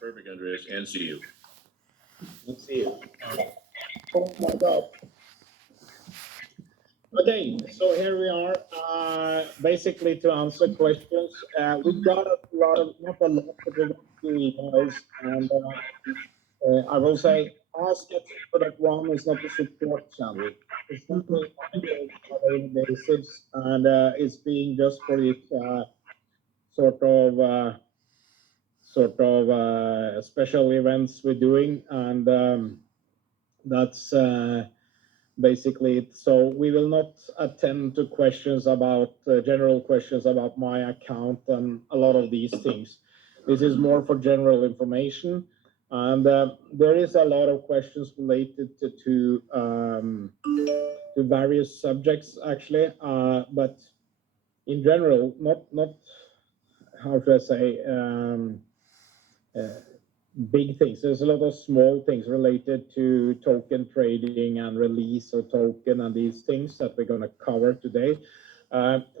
Perfect, Andreas, and see you. Let's see you. Oh my God. Okay, so here we are. Basically, to answer questions, we got a lot of, not a lot, but we got few emails, and I will say, ask at one is not a support channel. It's not being monitored on a daily basis, and it's being just for these sort of special events we're doing, and that's basically it. So we will not attend to questions about general questions about my account and a lot of these things. This is more for general information, and there is a lot of questions related to various subjects actually, but in general, not how should I say. Uh, Big things. There's a lot of small things related to token trading and release of token and these things that we're going to cover today.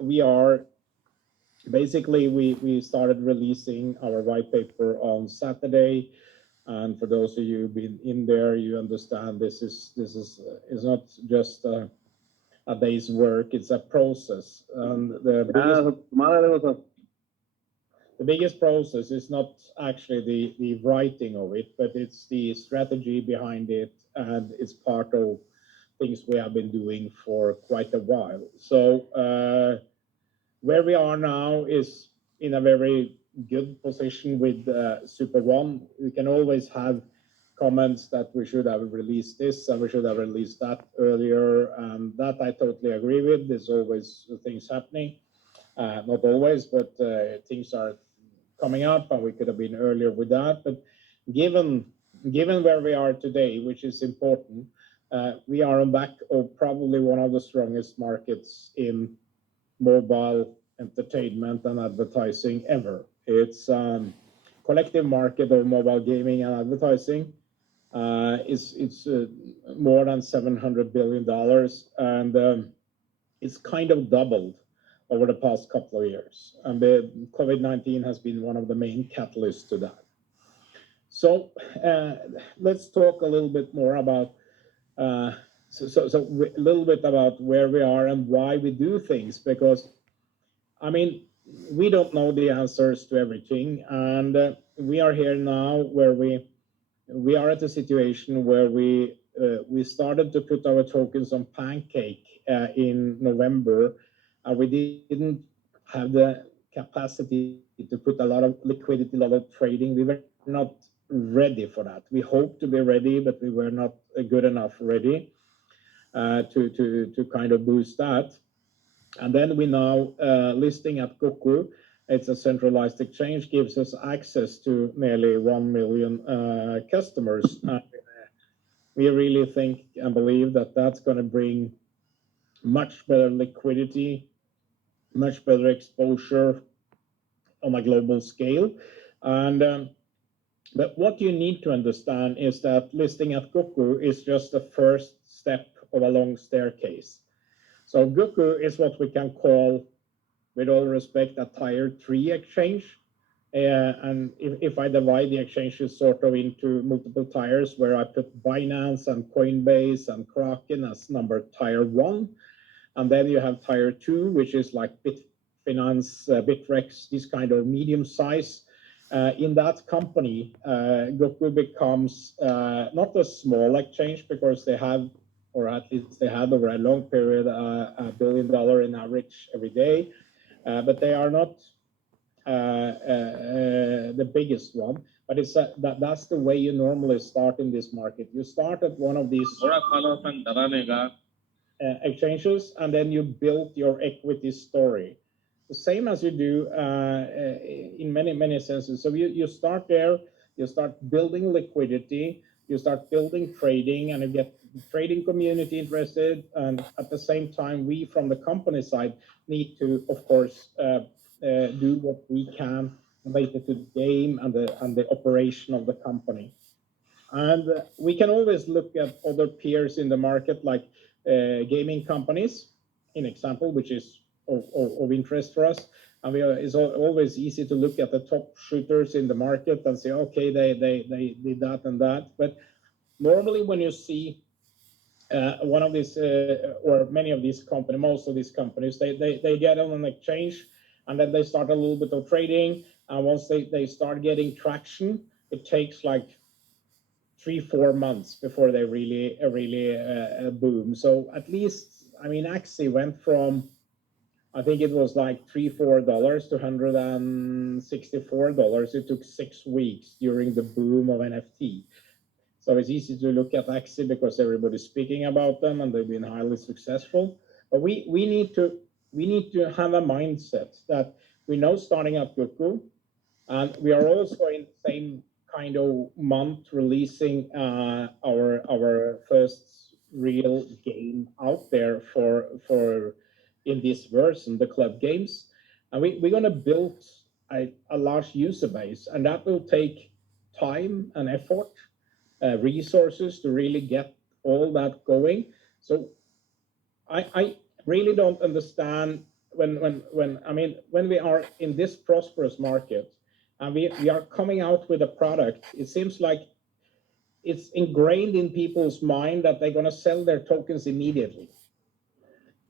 We are basically we started releasing our white paper on Saturday, and for those of you who've been in there, you understand this is not just a day's work; it's a process, and the biggest process is not actually the writing of it, but it's the strategy behind it, and it's part of things we have been doing for quite a while. So where we are now is in a very good position with Super One. We can always have comments that we should have released this and we should have released that earlier, and that I totally agree with. There's always things happening. Not always, but things are coming up, and we could have been earlier with that. But given where we are today, which is important, we are on back of probably one of the strongest markets in mobile entertainment and advertising ever. It's collective market of mobile gaming and advertising. It's more than $700 billion, and it's kind of doubled over the past couple of years. And the COVID-19 has been one of the main catalysts to that. So let's talk a little bit more about a little bit about where we are and why we do things, because I mean, we don't know the answers to everything, and we are here now where we are at a situation where we started to put our tokens on Pancake in November, and we didn't have the capacity to put a lot of liquidity, a lot of trading. We were not ready for that. We hoped to be ready, but we were not good enough ready to kind of boost that. And then we now listing at Goku. It's a centralized exchange, gives us access to nearly 1 million customers. We really think and believe that that's going to bring much better liquidity, much better exposure on a global scale. And but what you need to understand is that listing at Goku is just the first step of a long staircase. So Goku is what we can call, with all respect, a tier 3 exchange. And if I divide the exchanges sort of into multiple tiers, where I put Binance and Coinbase and Kraken as number tier 1, and then you have tier 2, which is like Bitfinance, Bitrex, this kind of medium size. In that company, Goku becomes not a small exchange, because they have, or at least they had over a long period, $1 billion in average every day. But they are not the biggest one. But it's that's the way you normally start in this market. You start at one of these exchanges, and then you build your equity story. The same as you do in many senses. So you start there, you start building liquidity, you start building trading, and you get the trading community interested. And at the same time, we from the company side need to, of course, do what we can related to the game and the operation of the company. And we can always look at other peers in the market, like gaming companies, in example, which is of interest for us. And it's always easy to look at the top shooters in the market and say, okay, they did that and that. But normally when you see one of these or many of these companies, most of these companies, they get on an exchange and then they start a little bit of trading. And once they start getting traction, it takes like 3-4 months before they really boom. So at least, I mean, Axie went from, I think it was like $3-4 to $164. It took 6 weeks during the boom of NFT. So it's easy to look at Axie because everybody's speaking about them and they've been highly successful. But we need to have a mindset that we know starting at Goku, and we are also in the same kind of month releasing our first real game out there for in this version, the club games, and we're going to build a large user base, and that will take time and effort, resources to really get all that going. So I really don't understand when I mean when we are in this prosperous market and we are coming out with a product, it seems like it's ingrained in people's mind that they're going to sell their tokens immediately.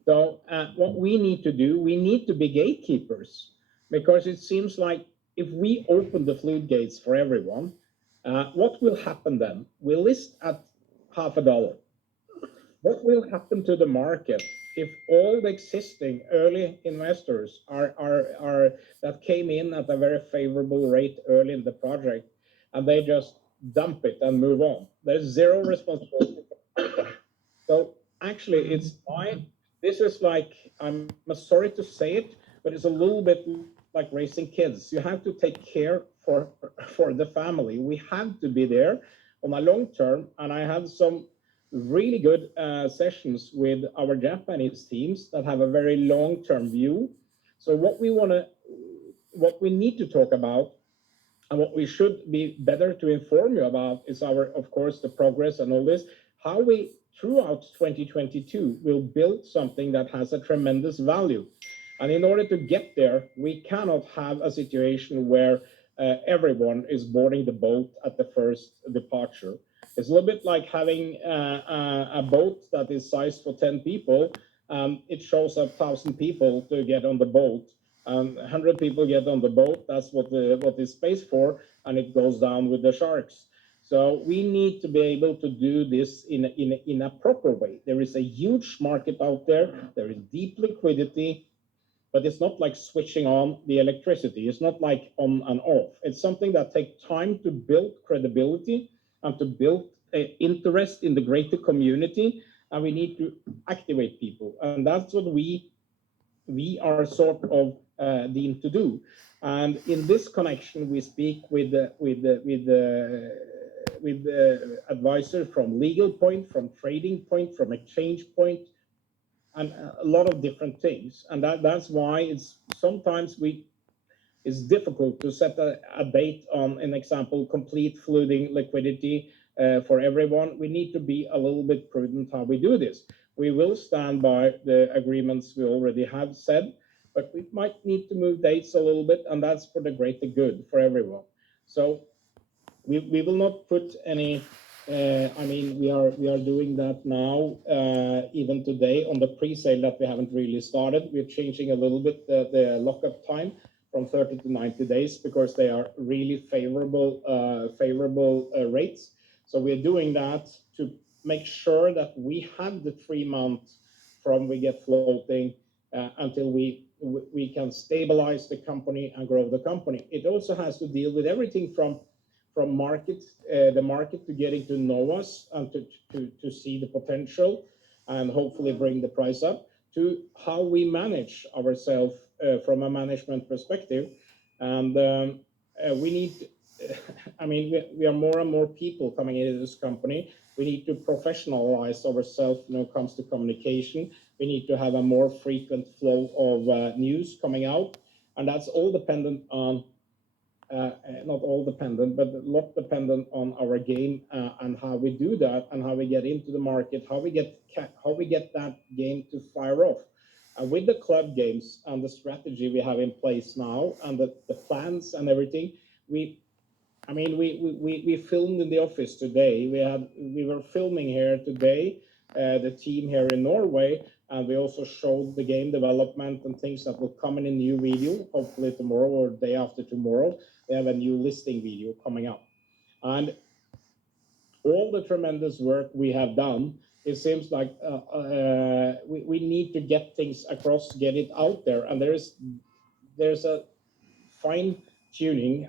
So what we need to do, we need to be gatekeepers, because it seems like if we open the floodgates for everyone, what will happen then? We'll list at $0.50. What will happen to the market if all the existing early investors are that came in at a very favorable rate early in the project, and they just dump it and move on? There's zero responsibility. So actually, it's why this is like, I'm sorry to say it, but it's a little bit like raising kids. You have to take care for the family. We have to be there on a long term, and I had some really good sessions with our Japanese teams that have a very long-term view. So what we need to talk about, and what we should be better to inform you about, is of course, the progress and all this, how we throughout 2022 will build something that has a tremendous value. And in order to get there, we cannot have a situation where everyone is boarding the boat at the first departure. It's a little bit like having a boat that is sized for 10 people. It shows up 1,000 people to get on the boat. 100 people get on the boat. That's what is space for, and it goes down with the sharks. So we need to be able to do this in a proper way. There is a huge market out there. There is deep liquidity, but it's not like switching on the electricity. It's not like on and off. It's something that takes time to build credibility and to build interest in the greater community, and we need to activate people. And that's what we are sort of deemed to do. And in this connection, we speak with advisors from Legal Point, from Trading Point, from Exchange Point, and a lot of different things. And that's why it's sometimes it's difficult to set a date on, an example, complete flooding liquidity for everyone. We need to be a little bit prudent how we do this. We will stand by the agreements we already have said, but we might need to move dates a little bit, and that's for the greater good for everyone. So we will not put any, I mean, we are doing that now, even today on the pre-sale that we haven't really started. We're changing a little bit the lockup time from 30 to 90 days because they are really favorable rates. So we're doing that to make sure that we have the 3 months from we get floating until we can stabilize the company and grow the company. It also has to deal with everything from market, the market to getting to know us and to see the potential and hopefully bring the price up, to how we manage ourselves from a management perspective. And we need, I mean, we are more and more people coming into this company. We need to professionalize ourselves when it comes to communication. We need to have a more frequent flow of news coming out. And that's all dependent on not all dependent, but a lot dependent on our game and how we do that, and how we get into the market, how we get that game to fire off. And with the club games and the strategy we have in place now and the plans and everything, we I mean, we filmed in the office today. We were filming here today, the team here in Norway, and we also showed the game development and things that will come in a new video, hopefully tomorrow or day after tomorrow. They have a new listing video coming up, and all the tremendous work we have done. It seems like we need to get things across, get it out there, and there's a fine tuning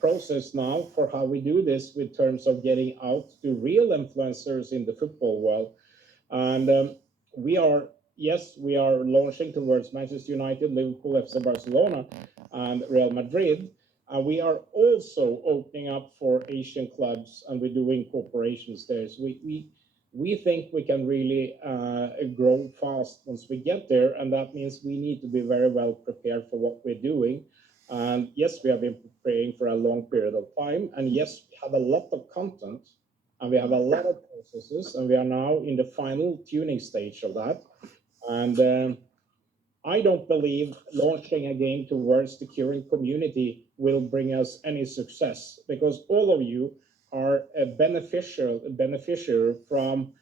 process now for how we do this with terms of getting out to real influencers in the football world. And we are, yes, we are launching towards Manchester United, Liverpool, FC Barcelona, and Real Madrid. And we are also opening up for Asian clubs, and we're doing corporations there. So we think we can really grow fast once we get there, and that means we need to be very well prepared for what we're doing. And yes, we have been preparing for a long period of time, and yes, we have a lot of content, and we have a lot of processes, and we are now in the final tuning stage of that. And I don't believe launching a game towards the current community will bring us any success, because all of you are a beneficiary from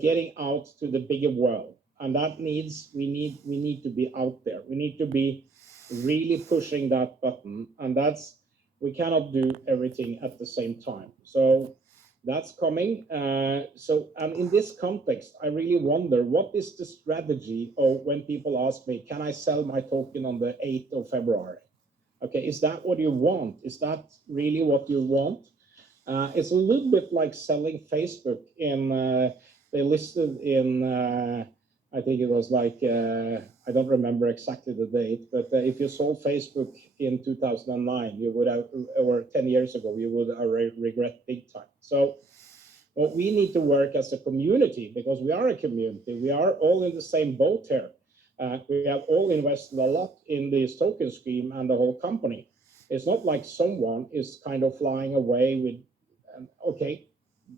getting out to the bigger world, and that needs we need to be out there. We need to be really pushing that button, and that's we cannot do everything at the same time. So that's coming. And in this context, I really wonder what is the strategy of when people ask me, can I sell my token on the 8th of February? Okay, is that what you want? Is that really what you want? It's a little bit like selling Facebook they listed in, I think it was like, I don't remember exactly the date, but if you sold Facebook in 2009, you would have, or 10 years ago, you would regret big time. So well, we need to work as a community, because we are a community. We are all in the same boat here. We have all invested a lot in this token scheme and the whole company. It's not like someone is kind of flying away with, okay,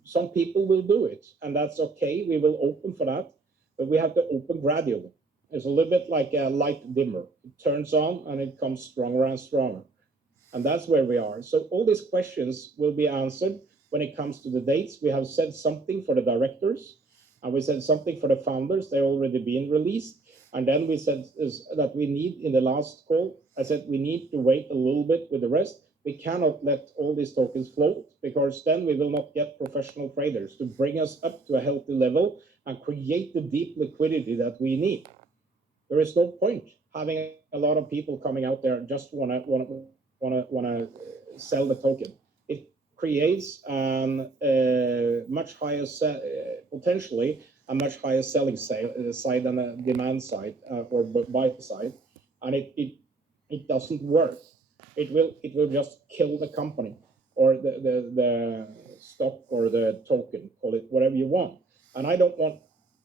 some people will do it, and that's okay. We will open for that, but we have to open gradually. It's a little bit like a light dimmer. It turns on and it comes stronger and stronger. And that's where we are. So all these questions will be answered when it comes to the dates. We have said something for the directors, and we said something for the founders. They're already being released. And then we said that we need, in the last call, I said we need to wait a little bit with the rest. We cannot let all these tokens float, because then we will not get professional traders to bring us up to a healthy level and create the deep liquidity that we need. There is no point having a lot of people coming out there just want to sell the token. It creates much higher potentially a much higher selling side than a demand side or buy side, and it doesn't work. It will just kill the company or the stock or the token, call it whatever you want. And I don't want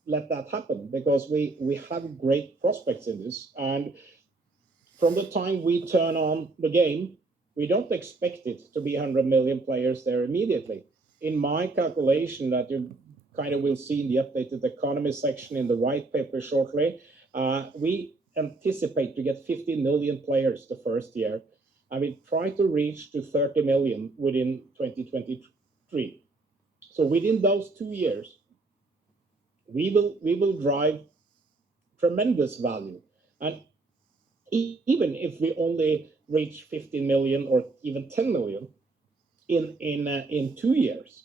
let that happen, because we have great prospects in this. And from the time we turn on the game, we don't expect it to be 100 million players there immediately. In my calculation that you kind of will see in the updated economy section in the white paper shortly, we anticipate to get 50 million players the first year, and we try to reach to 30 million within 2023. So within those 2 years, we will drive tremendous value. And even if we only reach 15 million or even 10 million in 2 years,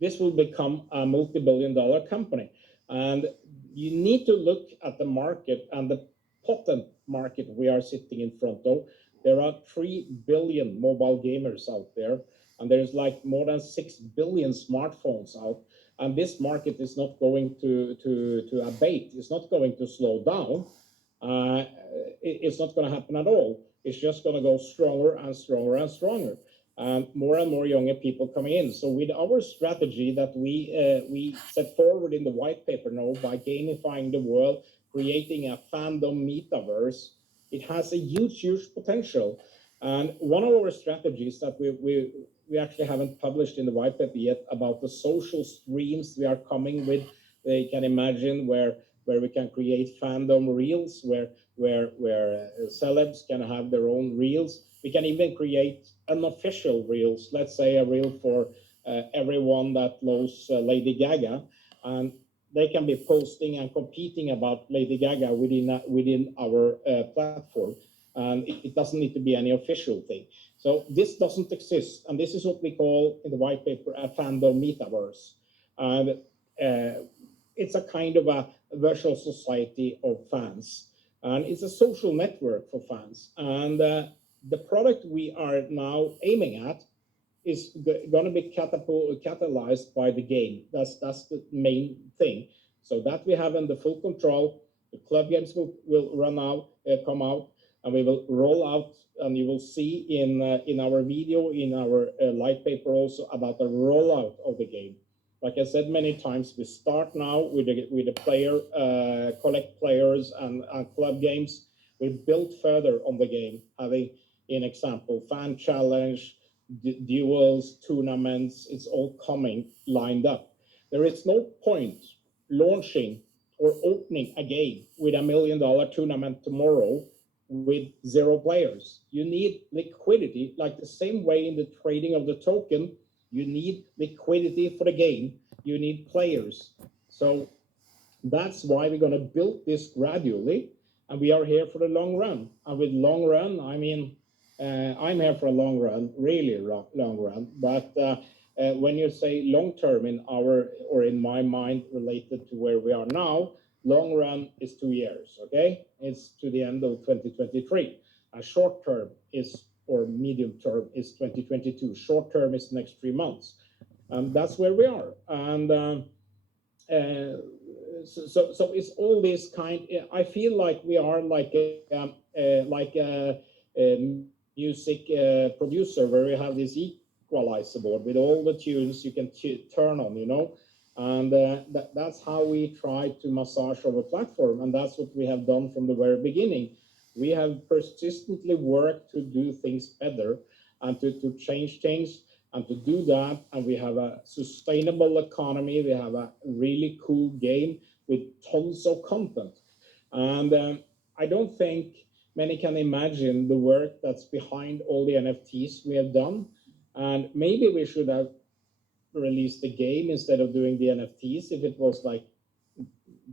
this will become a multi-billion-dollar company. And you need to look at the market and the potent market we are sitting in front of. There are 3 billion mobile gamers out there, and there's like more than 6 billion smartphones out. And this market is not going to abate. It's not going to slow down. It's not going to happen at all. It's just going to go stronger and stronger and stronger, and more younger people coming in. So with our strategy that we set forward in the white paper now, by gamifying the world, creating a fandom metaverse, it has a huge potential. And one of our strategies that we actually haven't published in the white paper yet, about the social streams we are coming with. You can imagine where where we can create fandom reels, where celebs can have their own reels. We can even create unofficial reels. Let's say a reel for everyone that knows Lady Gaga, and they can be posting and competing about Lady Gaga within our platform, and it doesn't need to be any official thing. So this doesn't exist, and this is what we call in the white paper a fandom metaverse, and it's a kind of a virtual society of fans, and it's a social network for fans. And the product we are now aiming at is going to be catalyzed by the game. That's the main thing. So that we have under full control. The club games will run out, come out, and we will roll out. And you will see in our video, in our light paper also about the rollout of the game. Like I said many times, we start now with the player, collect players and club games. We build further on the game, having, in example, fan challenge, duels, tournaments. It's all coming lined up. There is no point launching or opening a game with $1 million tournament tomorrow with 0 players. You need liquidity, like the same way in the trading of the token. You need liquidity for the game. You need players. So that's why we're going to build this gradually, and we are here for the long run. And with long run, I mean, I'm here for a long run, really long run. But when you say long term in our, or in my mind, related to where we are now, long run is 2 years, okay? It's to the end of 2023. A short term is, or medium term is 2022. Short term is the next 3 months. That's where we are. And so it's all this kind. I feel like we are like a music producer, where we have this equalizer board with all the tunes you can turn on, you know. And that's how we try to massage our platform, and that's what we have done from the very beginning. We have persistently worked to do things better and to change things and to do that. And we have a sustainable economy. We have a really cool game with tons of content. And I don't think many can imagine the work that's behind all the NFTs we have done. And maybe we should have released the game instead of doing the NFTs if it was like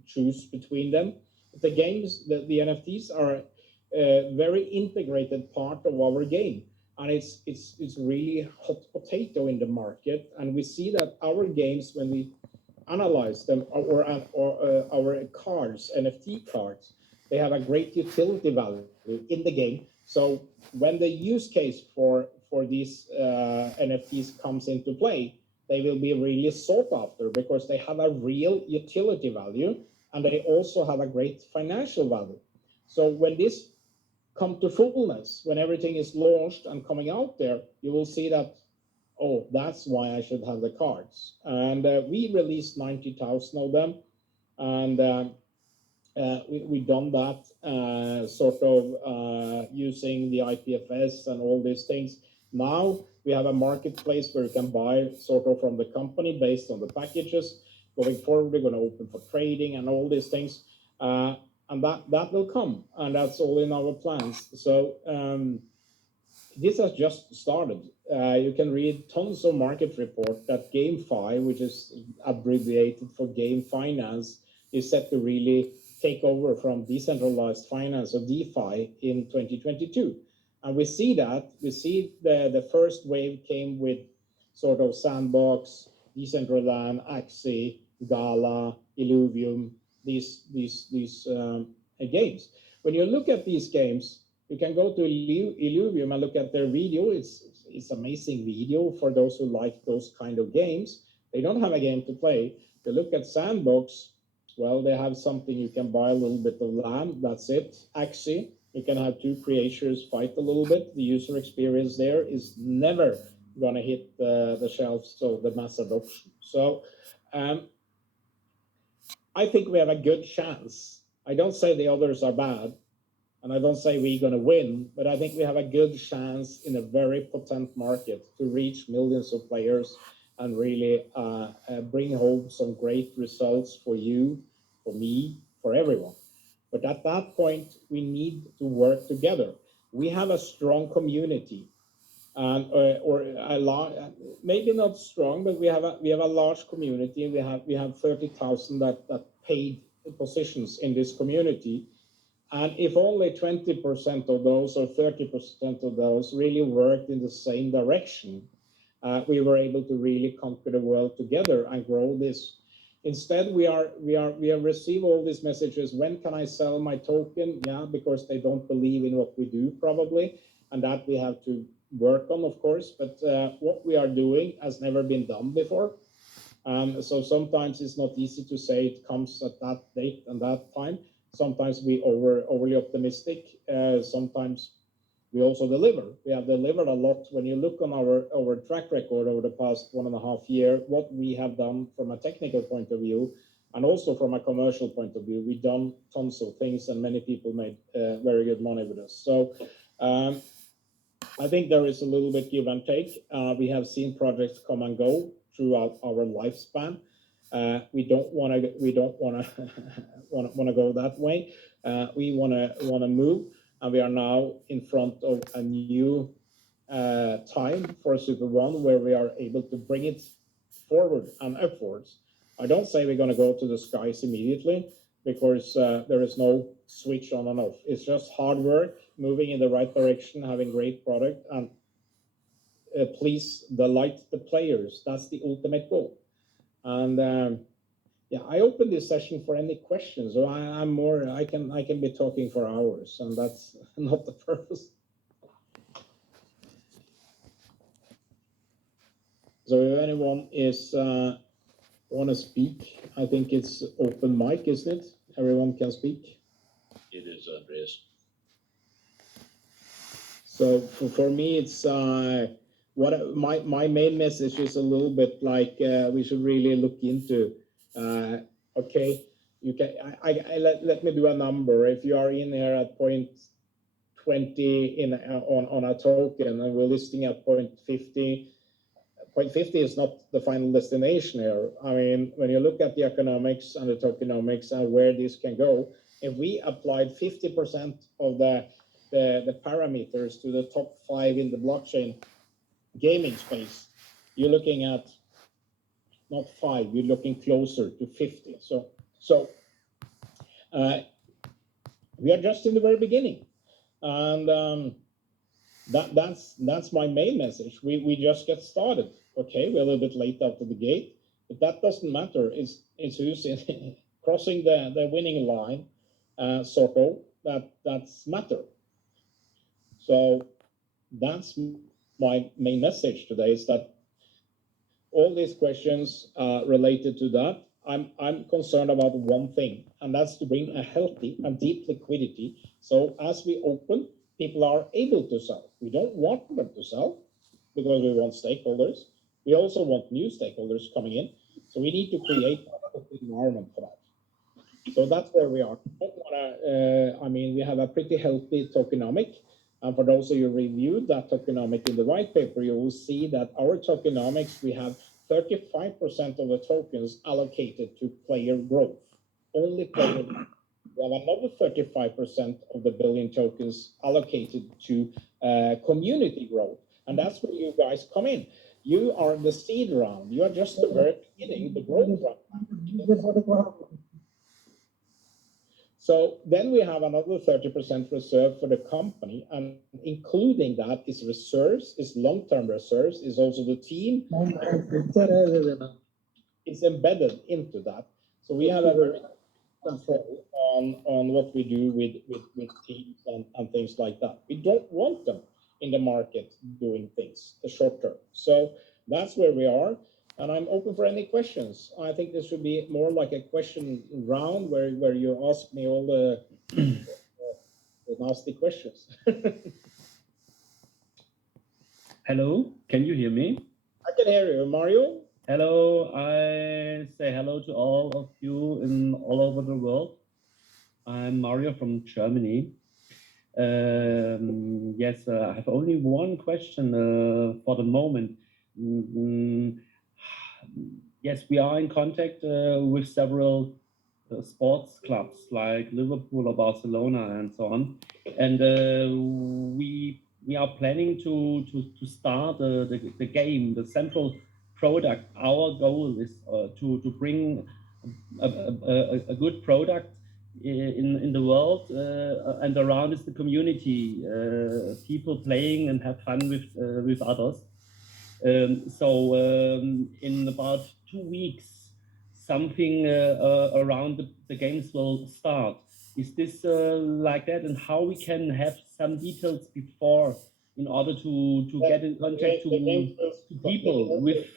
choose between them. The games, the NFTs are a very integrated part of our game, and it's really hot potato in the market. And we see that our games, when we analyze them, or our cards, NFT cards, they have a great utility value in the game. So when the use case for these NFTs comes into play, they will be really sought after because they have a real utility value, and they also have a great financial value. So when this come to fullness, when everything is launched and coming out there, you will see that, oh, that's why I should have the cards. And we released 90,000 of them, and we done that sort of using the IPFS and all these things. Now we have a marketplace where you can buy sort of from the company based on the packages. Going forward, we're going to open for trading and all these things, and that will come, and that's all in our plans. So this has just started. You can read tons of market report that GameFi, which is abbreviated for Game Finance, is set to really take over from decentralized finance, or DeFi, in 2022. And we see that. We see the first wave came with sort of Sandbox, Decentraland, Axie, Gala, Illuvium, these games. When you look at these games, you can go to Illuvium and look at their video. It's amazing video for those who like those kind of games. They don't have a game to play. You look at Sandbox, well, they have something you can buy a little bit of land. That's it. Axie, you can have two creators fight a little bit. The user experience there is never going to hit the shelves of the mass adoption. So I think we have a good chance. I don't say the others are bad, and I don't say we're going to win, but I think we have a good chance in a very potent market to reach millions of players and really bring home some great results for you, for me, for everyone. But at that point, we need to work together. We have a strong community, or maybe not strong, but we have a large community. We have 30,000 that paid positions in this community, and if only 20% of those or 30% of those really worked in the same direction, we were able to really conquer the world together and grow this. Instead, we have received all these messages. When can I sell my token? Yeah, because they don't believe in what we do, probably, and that we have to work on, of course. But what we are doing has never been done before. So sometimes it's not easy to say it comes at that date and that time. Sometimes we overly optimistic. Sometimes we also deliver. We have delivered a lot. When you look on our track record over the past 1.5 years, what we have done from a technical point of view, and also from a commercial point of view, we've done tons of things, and many people made very good money with us. So I think there is a little bit give and take. We have seen projects come and go throughout our lifespan. We don't want to want to go that way. We want to move, and we are now in front of a new time for Super One, where we are able to bring it forward and upwards. I don't say we're going to go to the skies immediately, because there is no switch on and off. It's just hard work, moving in the right direction, having great product, and please delight the players. That's the ultimate goal. And yeah, I open this session for any questions. So I can be talking for hours, and that's not the purpose. So if anyone is want to speak, I think it's open mic, isn't it? Everyone can speak. It is, Andreas. So for me, it's what my main message is a little bit like we should really look into. Okay, you can let me do a number. If you are in here at 0.20 in on a token, and we're listing at 0.50. 0.50 is not the final destination here. I mean, when you look at the economics and the tokenomics and where this can go, if we applied 50% of the parameters to the top 5 in the blockchain gaming space, you're looking at not 5, you're looking closer to 50. So we are just in the very beginning, and that's my main message. We just get started. Okay, we're a little bit late out of the gate, but that doesn't matter. It's who's in, crossing the winning line, sort of. That's matter. So that's my main message today, is that all these questions related to that, I'm concerned about one thing, and that's to bring a healthy and deep liquidity. So as we open, people are able to sell. We don't want them to sell because we want stakeholders. We also want new stakeholders coming in. So we need to create an environment for that. So that's where we are. I mean, we have a pretty healthy tokenomic. And for those of you who reviewed that tokenomic in the white paper, you will see that our tokenomics, we have 35% of the tokens allocated to player growth. Only player growth. We have another 35% of the billion tokens allocated to community growth. And that's where you guys come in. You are the seed round. You are just the very beginning, the growth round. So then we have another 30% reserved for the company, and including that is reserves, is long-term reserves, is also the team. It's embedded into that. So we have a very control on what we do with teams and things like that. We don't want them in the market doing things the short term. So that's where we are. And I'm open for any questions. I think this should be more like a question round where you ask me all the nasty questions. Hello, can you hear me? I can hear you, Mario. Hello, I say hello to all of you in all over the world. I'm Mario from Germany. Yes, I have only one question for the moment. Yes, we are in contact with several sports clubs like Liverpool or Barcelona and so on. And we are planning to start the game, the central product. Our goal is to bring a good product in the world, and around is the community, people playing and have fun with others. In about 2 weeks, something around the games will start. Is this like that, and how we can have some details before in order to get in contact to people with?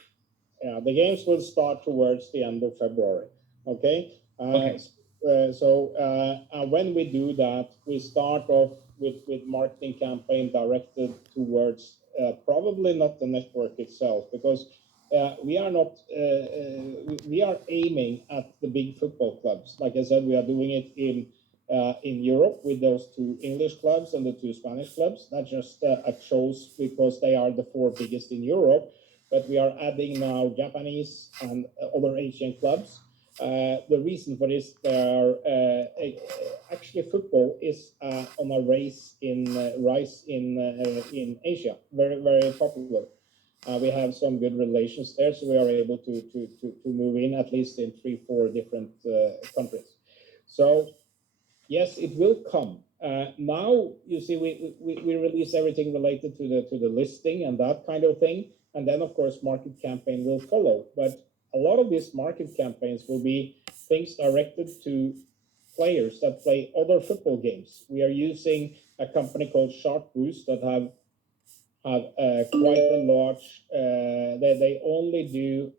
Yeah, the games will start towards the end of February. Okay. Okay. When we do that, we start off with marketing campaign directed towards probably not the network itself, because we are not we are aiming at the big football clubs. Like I said, we are doing it in Europe with those two English clubs and the two Spanish clubs. That's just a choice because they are the four biggest in Europe. But we are adding now Japanese and other Asian clubs. The reason for this, actually football is on a rise in Asia, very very popular. We have some good relations there, so we are able to move in at least in 3-4 different countries. So yes, it will come. Now you see, we release everything related to the listing and that kind of thing, and then of course market campaign will follow. But a lot of these market campaigns will be things directed to players that play other football games. We are using a company called Shark Boost that have quite a large. They only do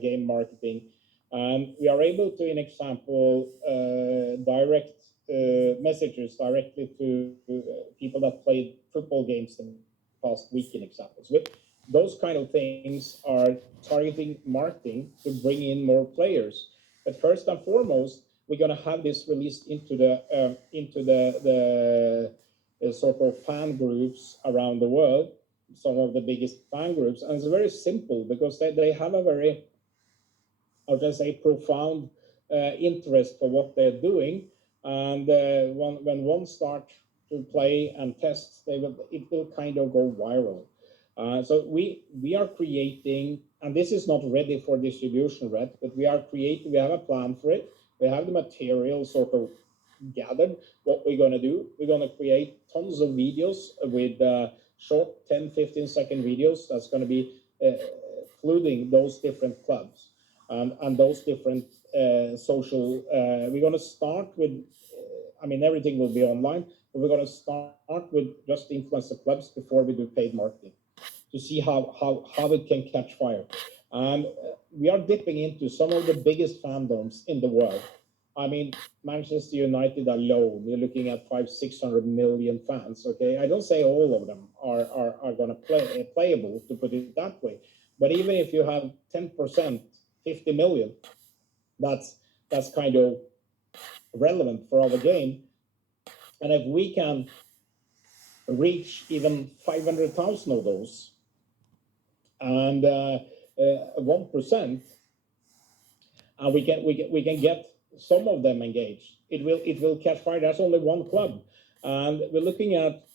game marketing, and we are able to, in example, direct messages directly to people that played football games in the past week, in examples. With those kind of things are targeting marketing to bring in more players. But first and foremost, we're going to have this released into the sort of fan groups around the world, some of the biggest fan groups. And it's very simple because they have a very, how should I say, profound interest for what they're doing. And when one starts to play and test, it will kind of go viral. So we are creating, and this is not ready for distribution yet, but we have a plan for it. We have the material sort of gathered. What we're going to do, we're going to create tons of videos with short 10-15 second videos that's going to be flooding those different clubs and those different social. We're going to start with, everything will be online, but we're going to start with just influencer clubs before we do paid marketing to see how it can catch fire. And we are dipping into some of the biggest fandoms in the world. Manchester United alone, we're looking at 500-600 million fans. Okay, I don't say all of them are going to playable, to put it that way. But even if you have 10%, 50 million, that's kind of relevant for our game. And if we can reach even 500,000 of those, and 1%, and we can get some of them engaged, it will catch fire. That's only one club, and we're looking at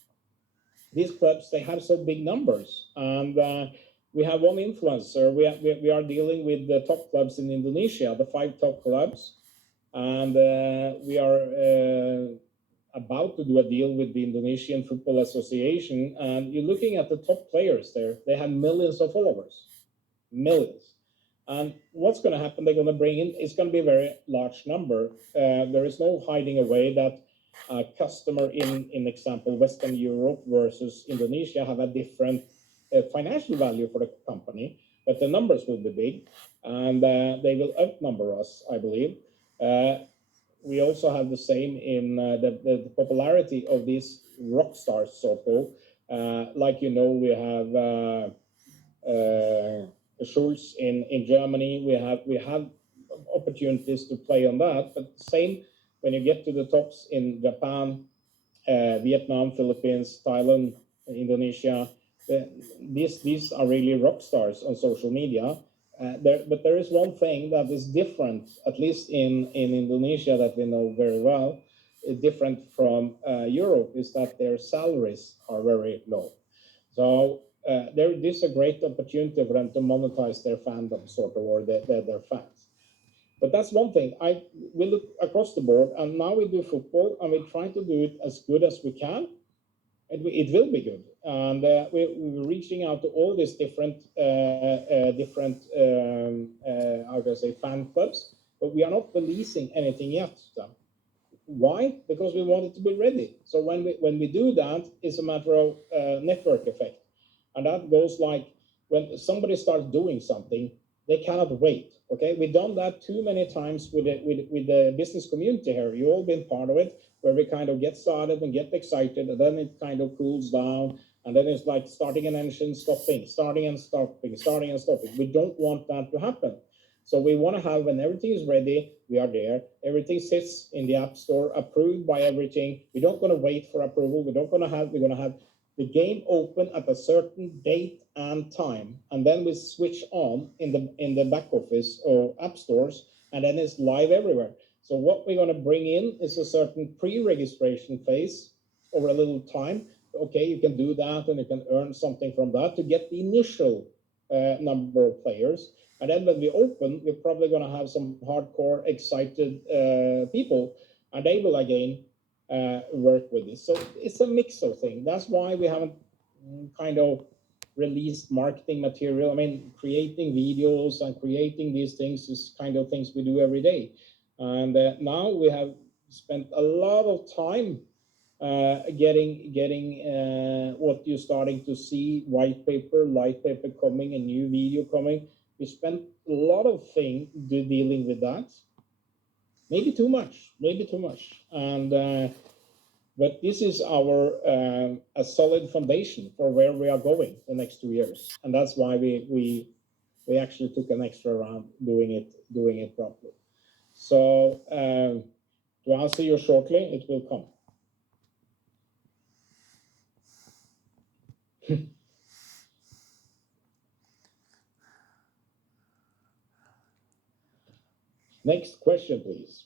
these clubs. They have so big numbers, and we have one influencer. We are dealing with the top clubs in Indonesia, the 5 top clubs, and we are about to do a deal with the Indonesian Football Association. And you're looking at the top players there. They have millions of followers, millions. And what's going to happen? They're going to bring in. It's going to be a very large number. There is no hiding away that a customer in example Western Europe versus Indonesia have a different financial value for the company, but the numbers will be big, and they will outnumber us, I believe. We also have the same in the popularity of these rock stars, so-called. Like we have Schulz in Germany. We have opportunities to play on that, but same when you get to the tops in Japan, Vietnam, Philippines, Thailand, Indonesia. These are really rock stars on social media. But there is one thing that is different, at least in Indonesia, that we know very well, different from Europe, is that their salaries are very low. So there is a great opportunity for them to monetize their fandom, sort of, or their fans. But that's one thing. We look across the board, and now we do football, and we try to do it as good as we can. It will be good, and we're reaching out to all these different how do I say, fan clubs, but we are not releasing anything yet. Why? Because we want it to be ready. So when we do that, it's a matter of network effect, and that goes like when somebody starts doing something, they cannot wait. Okay, we've done that too many times with the business community here. You've all been part of it, where we kind of get started and get excited, and then it kind of cools down, and then it's like starting an engine, stopping, starting and stopping, starting and stopping. We don't want that to happen. So we want to have, when everything is ready, we are there. Everything sits in the App Store, approved by everything. We don't going to wait for approval. We're going to have the game open at a certain date and time, and then we switch on in the back office or app stores, and then it's live everywhere. So what we're going to bring in is a certain pre-registration phase over a little time. Okay, you can do that, and you can earn something from that to get the initial number of players. And then when we open, we're probably going to have some hardcore, excited people, and they will again work with this. So it's a mix of things. That's why we haven't kind of released marketing material. I mean, creating videos and creating these things is kind of things we do every day. And now we have spent a lot of time getting what you're starting to see, white paper, light paper coming, a new video coming. We spent a lot of things dealing with that. Maybe too much. And but this is our a solid foundation for where we are going the next 2 years, and that's why we actually took an extra round doing it properly. So to answer you shortly, it will come. Next question, please.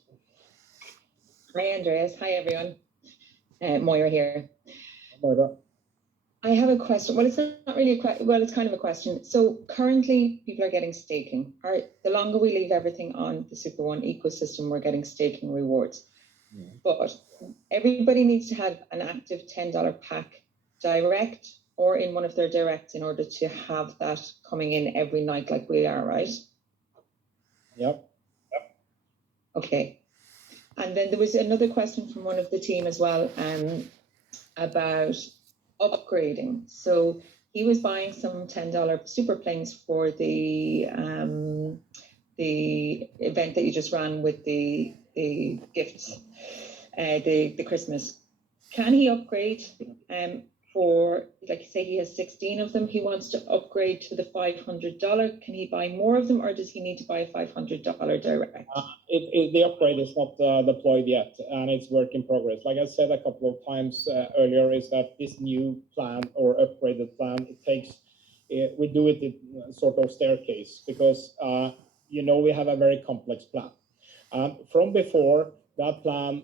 Hi, Andreas. Hi, everyone. Moira here. Moira. I have a question. Well, it's not really a question. Well, it's kind of a question. So currently, people are getting staking. The longer we leave everything on the Super One ecosystem, we're getting staking rewards. Yeah. But everybody needs to have an active $10 pack direct or in one of their directs in order to have that coming in every night like we are, right? Yep. Okay. And then there was another question from one of the team as well about upgrading. So he was buying some $10 super planes for the event that you just ran with the gifts, the Christmas. Can he upgrade for, like, say he has 16 of them, he wants to upgrade to the $500? Can he buy more of them, or does he need to buy a $500 direct? The upgrade is not deployed yet, and it's work in progress. Like I said a couple of times earlier, is that this new plan or upgraded plan, it takes, we do it in sort of staircase, because we have a very complex plan. From before, that plan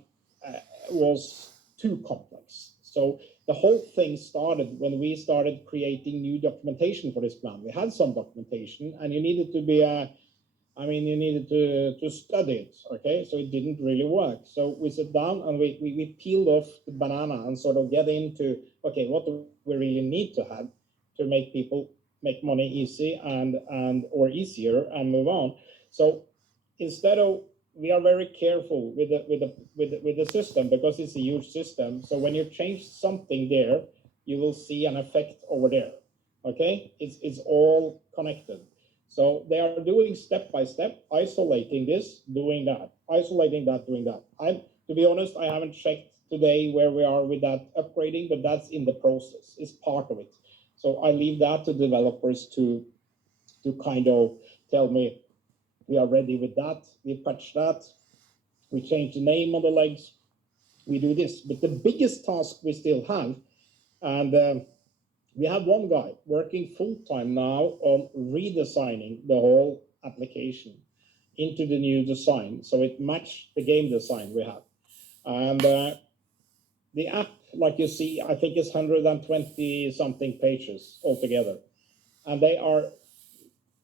was too complex. So the whole thing started when we started creating new documentation for this plan. We had some documentation, and you needed to be you needed to study it, okay? So it didn't really work. So we sat down and we peeled off the banana and sort of get into, okay, what do we really need to have to make people make money easy or easier and move on? So instead of, we are very careful with the system, because it's a huge system. So when you change something there, you will see an effect over there, okay? It's all connected. So they are doing step by step, isolating this, doing that, isolating that, doing that. To be honest, I haven't checked today where we are with that upgrading, but that's in the process. It's part of it. So I leave that to developers to kind of tell me, we are ready with that, we patch that, we change the name on the legs, we do this. But the biggest task we still have, and we have one guy working full-time now on redesigning the whole application into the new design, so it matched the game design we have. And the app, like you see, I think is 120 something pages altogether, and they are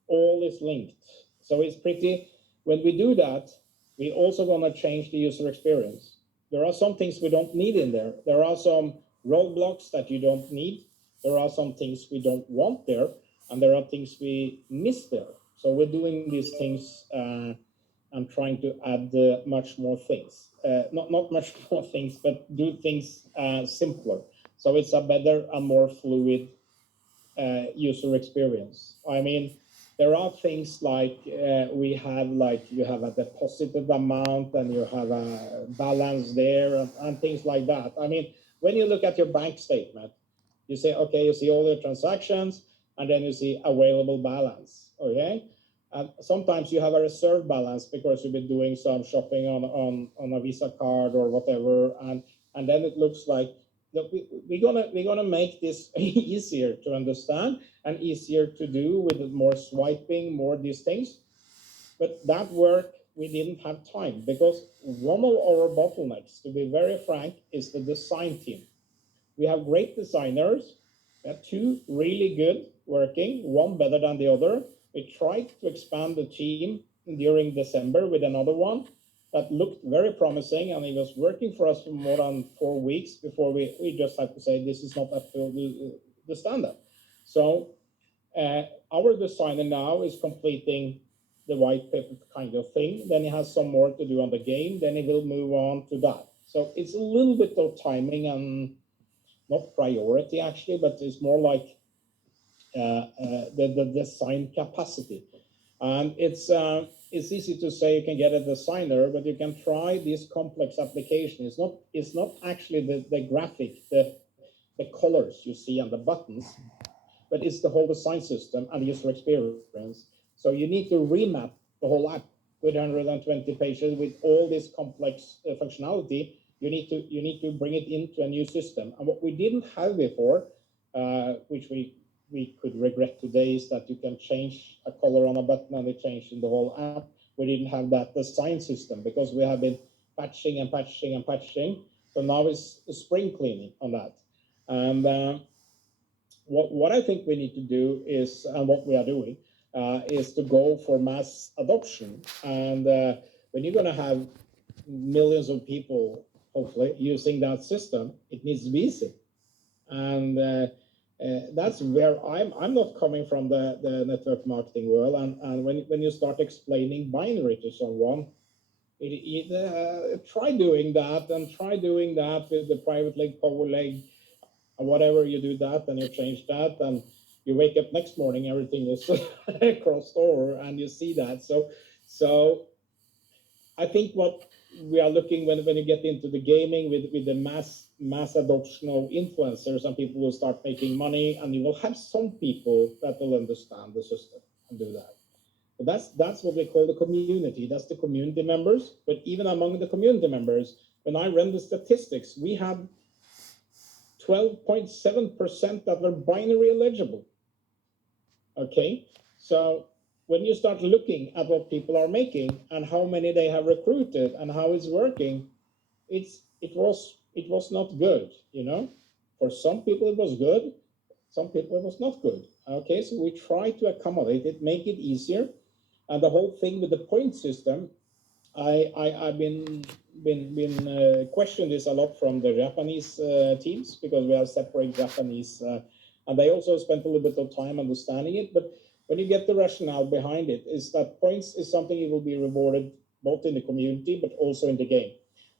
all is linked. So it's pretty. When we do that, we also want to change the user experience. There are some things we don't need in there. There are some roadblocks that you don't need. There are some things we don't want there, and there are things we miss there. So we're doing these things and trying to add much more things. Not much more things, but do things simpler. So it's a better and more fluid user experience. I mean, there are things like we have, like you have a deposited amount and you have a balance there and things like that. I mean, when you look at your bank statement, you say, okay, you see all your transactions and then you see available balance, okay? And sometimes you have a reserve balance because you've been doing some shopping on a Visa card or whatever, and then it looks like we're gonna make this easier to understand and easier to do with more swiping, more these things. But that work we didn't have time because one of our bottlenecks, to be very frank, is the design team. We have great designers. We have two really good working, one better than the other. We tried to expand the team during December with another one that looked very promising, and he was working for us for more than 4 weeks before we just had to say this is not up to the standard. So our designer now is completing the white paper kind of thing. Then he has some more to do on the game. Then he will move on to that. So it's a little bit of timing and not priority actually, but it's more like the design capacity. And it's easy to say you can get a designer, but you can try this complex application. It's not actually the graphic, the colors you see on the buttons, but it's the whole design system and the user experience. So you need to remap the whole app with 120 pages with all this complex functionality. You need to bring it into a new system. And what we didn't have before, which we could regret today, is that you can change a color on a button and it changes in the whole app. We didn't have that design system because we have been patching and patching and patching. So now it's spring cleaning on that. And what I think we need to do is, and what we are doing, is to go for mass adoption. And when you're going to have millions of people, hopefully, using that system, it needs to be easy. And that's where I'm not coming from the network marketing world. And when you start explaining binary to someone, try doing that and try doing that with the private leg, power leg, and whatever you do that and you change that and you wake up next morning, everything is crossed over and you see that. So I think what we are looking when you get into the gaming with the mass adoption of influencers, and people will start making money, and you will have some people that will understand the system and do that. But that's what we call the community. That's the community members. But even among the community members, when I run the statistics, we have 12.7% that were binary eligible. Okay, so when you start looking at what people are making and how many they have recruited and how it's working, it was not good, you know. For some people it was good, some people it was not good. Okay, so we try to accommodate it, make it easier, and the whole thing with the point system, I've been questioned this a lot from the Japanese teams, because we have separate Japanese, and they also spent a little bit of time understanding it. But when you get the rationale behind it, is that points is something you will be rewarded both in the community but also in the game.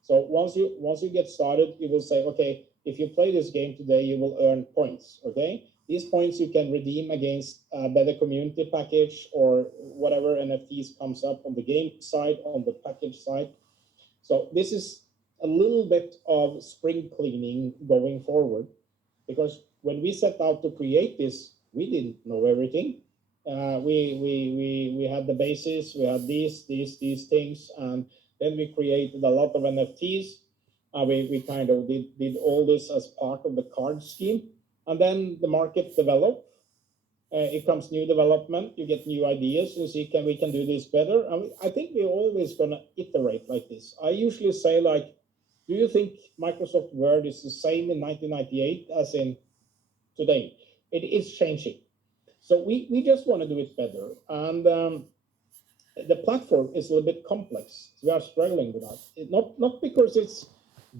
So once you get started, you will say, okay, if you play this game today, you will earn points. Okay, these points you can redeem against a better community package or whatever NFTs comes up on the game side, on the package side. So this is a little bit of spring cleaning going forward, because when we set out to create this, we didn't know everything. We had the basis, we had these things, and then we created a lot of NFTs. We kind of did all this as part of the card scheme. and then the market develop. It comes new development, you get new ideas, you see, we can do this better. I think we're always going to iterate like this. I usually say, like, do you think Microsoft Word is the same in 1998 as in today? It is changing. So we just want to do it better. And the platform is a little bit complex. We are struggling with that. Not because it's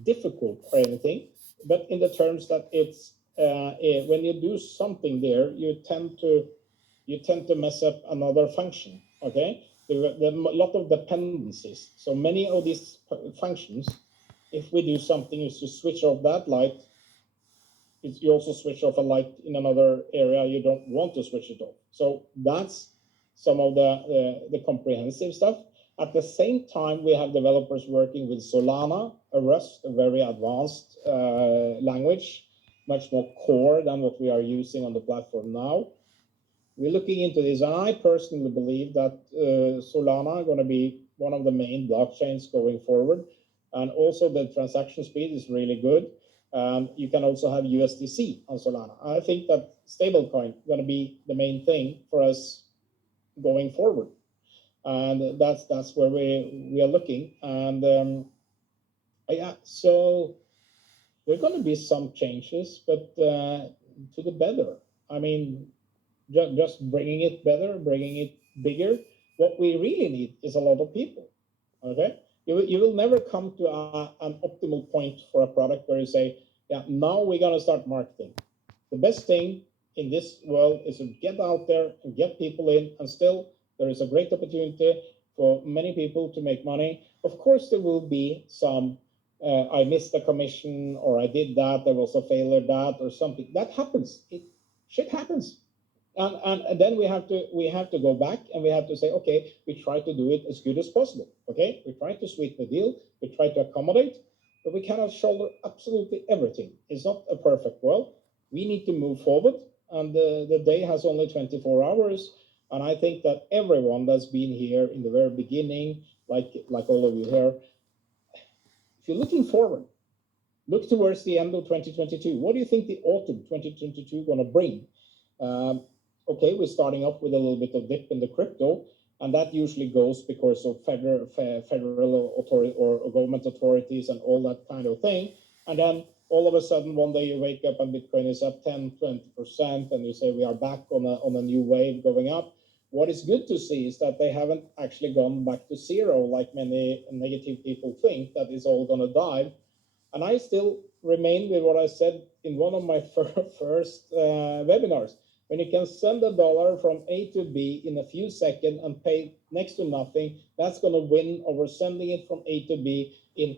difficult or anything, but in the terms that it's when you do something there, you tend to mess up another function. Okay, there are a lot of dependencies. So many of these functions, if we do something, is to switch off that light. You also switch off a light in another area you don't want to switch it off. So that's some of the comprehensive stuff. At the same time, we have developers working with Solana, a Rust, a very advanced language, much more core than what we are using on the platform now. We're looking into this, and I personally believe that Solana is going to be one of the main blockchains going forward. And also the transaction speed is really good. You can also have USDC on Solana. I think that stablecoin is going to be the main thing for us going forward. And that's where we are looking. And yeah, so there are going to be some changes, but to the better. I mean, just bringing it better, bringing it bigger. What we really need is a lot of people. Okay, you will never come to an optimal point for a product where you say, yeah, now we're gonna start marketing. The best thing in this world is to get out there and get people in, and still there is a great opportunity for many people to make money. Of course, there will be some. I missed a commission, or I did that. There was a failure, that or something that happens. Shit happens. And then we have to go back and we have to say, okay, we try to do it as good as possible. Okay, we try to sweeten the deal, we try to accommodate, but we cannot shoulder absolutely everything. It's not a perfect world. We need to move forward, and the day has only 24 hours. And I think that everyone that's been here in the very beginning, like all of you here, if you're looking forward, look towards the end of 2022. What do you think the autumn 2022 going to bring? Okay, we're starting off with a little bit of dip in the crypto, and that usually goes because of federal authority or government authorities and all that kind of thing. And then all of a sudden, one day you wake up and Bitcoin is up 10-20%, and you say we are back on a new wave going up. What is good to see is that they haven't actually gone back to zero like many negative people think, that is all going to dive. And I still remain with what I said in one of my first webinars. When you can send a dollar from A to B in a few seconds and pay next to nothing, that's going to win over sending it from A to B in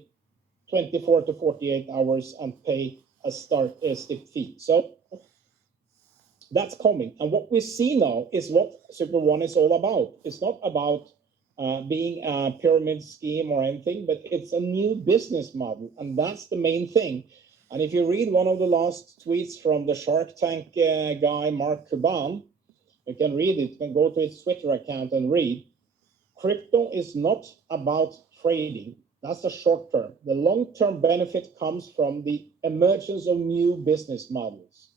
24 to 48 hours and pay a stick fee. So that's coming. And what we see now is what Super One is all about. It's not about being a pyramid scheme or anything, but it's a new business model, and that's the main thing. And if you read one of the last tweets from the Shark Tank guy, Mark Cuban, you can read it, you can go to his Twitter account and read. Crypto is not about trading. That's the short term. The long-term benefit comes from the emergence of new business models.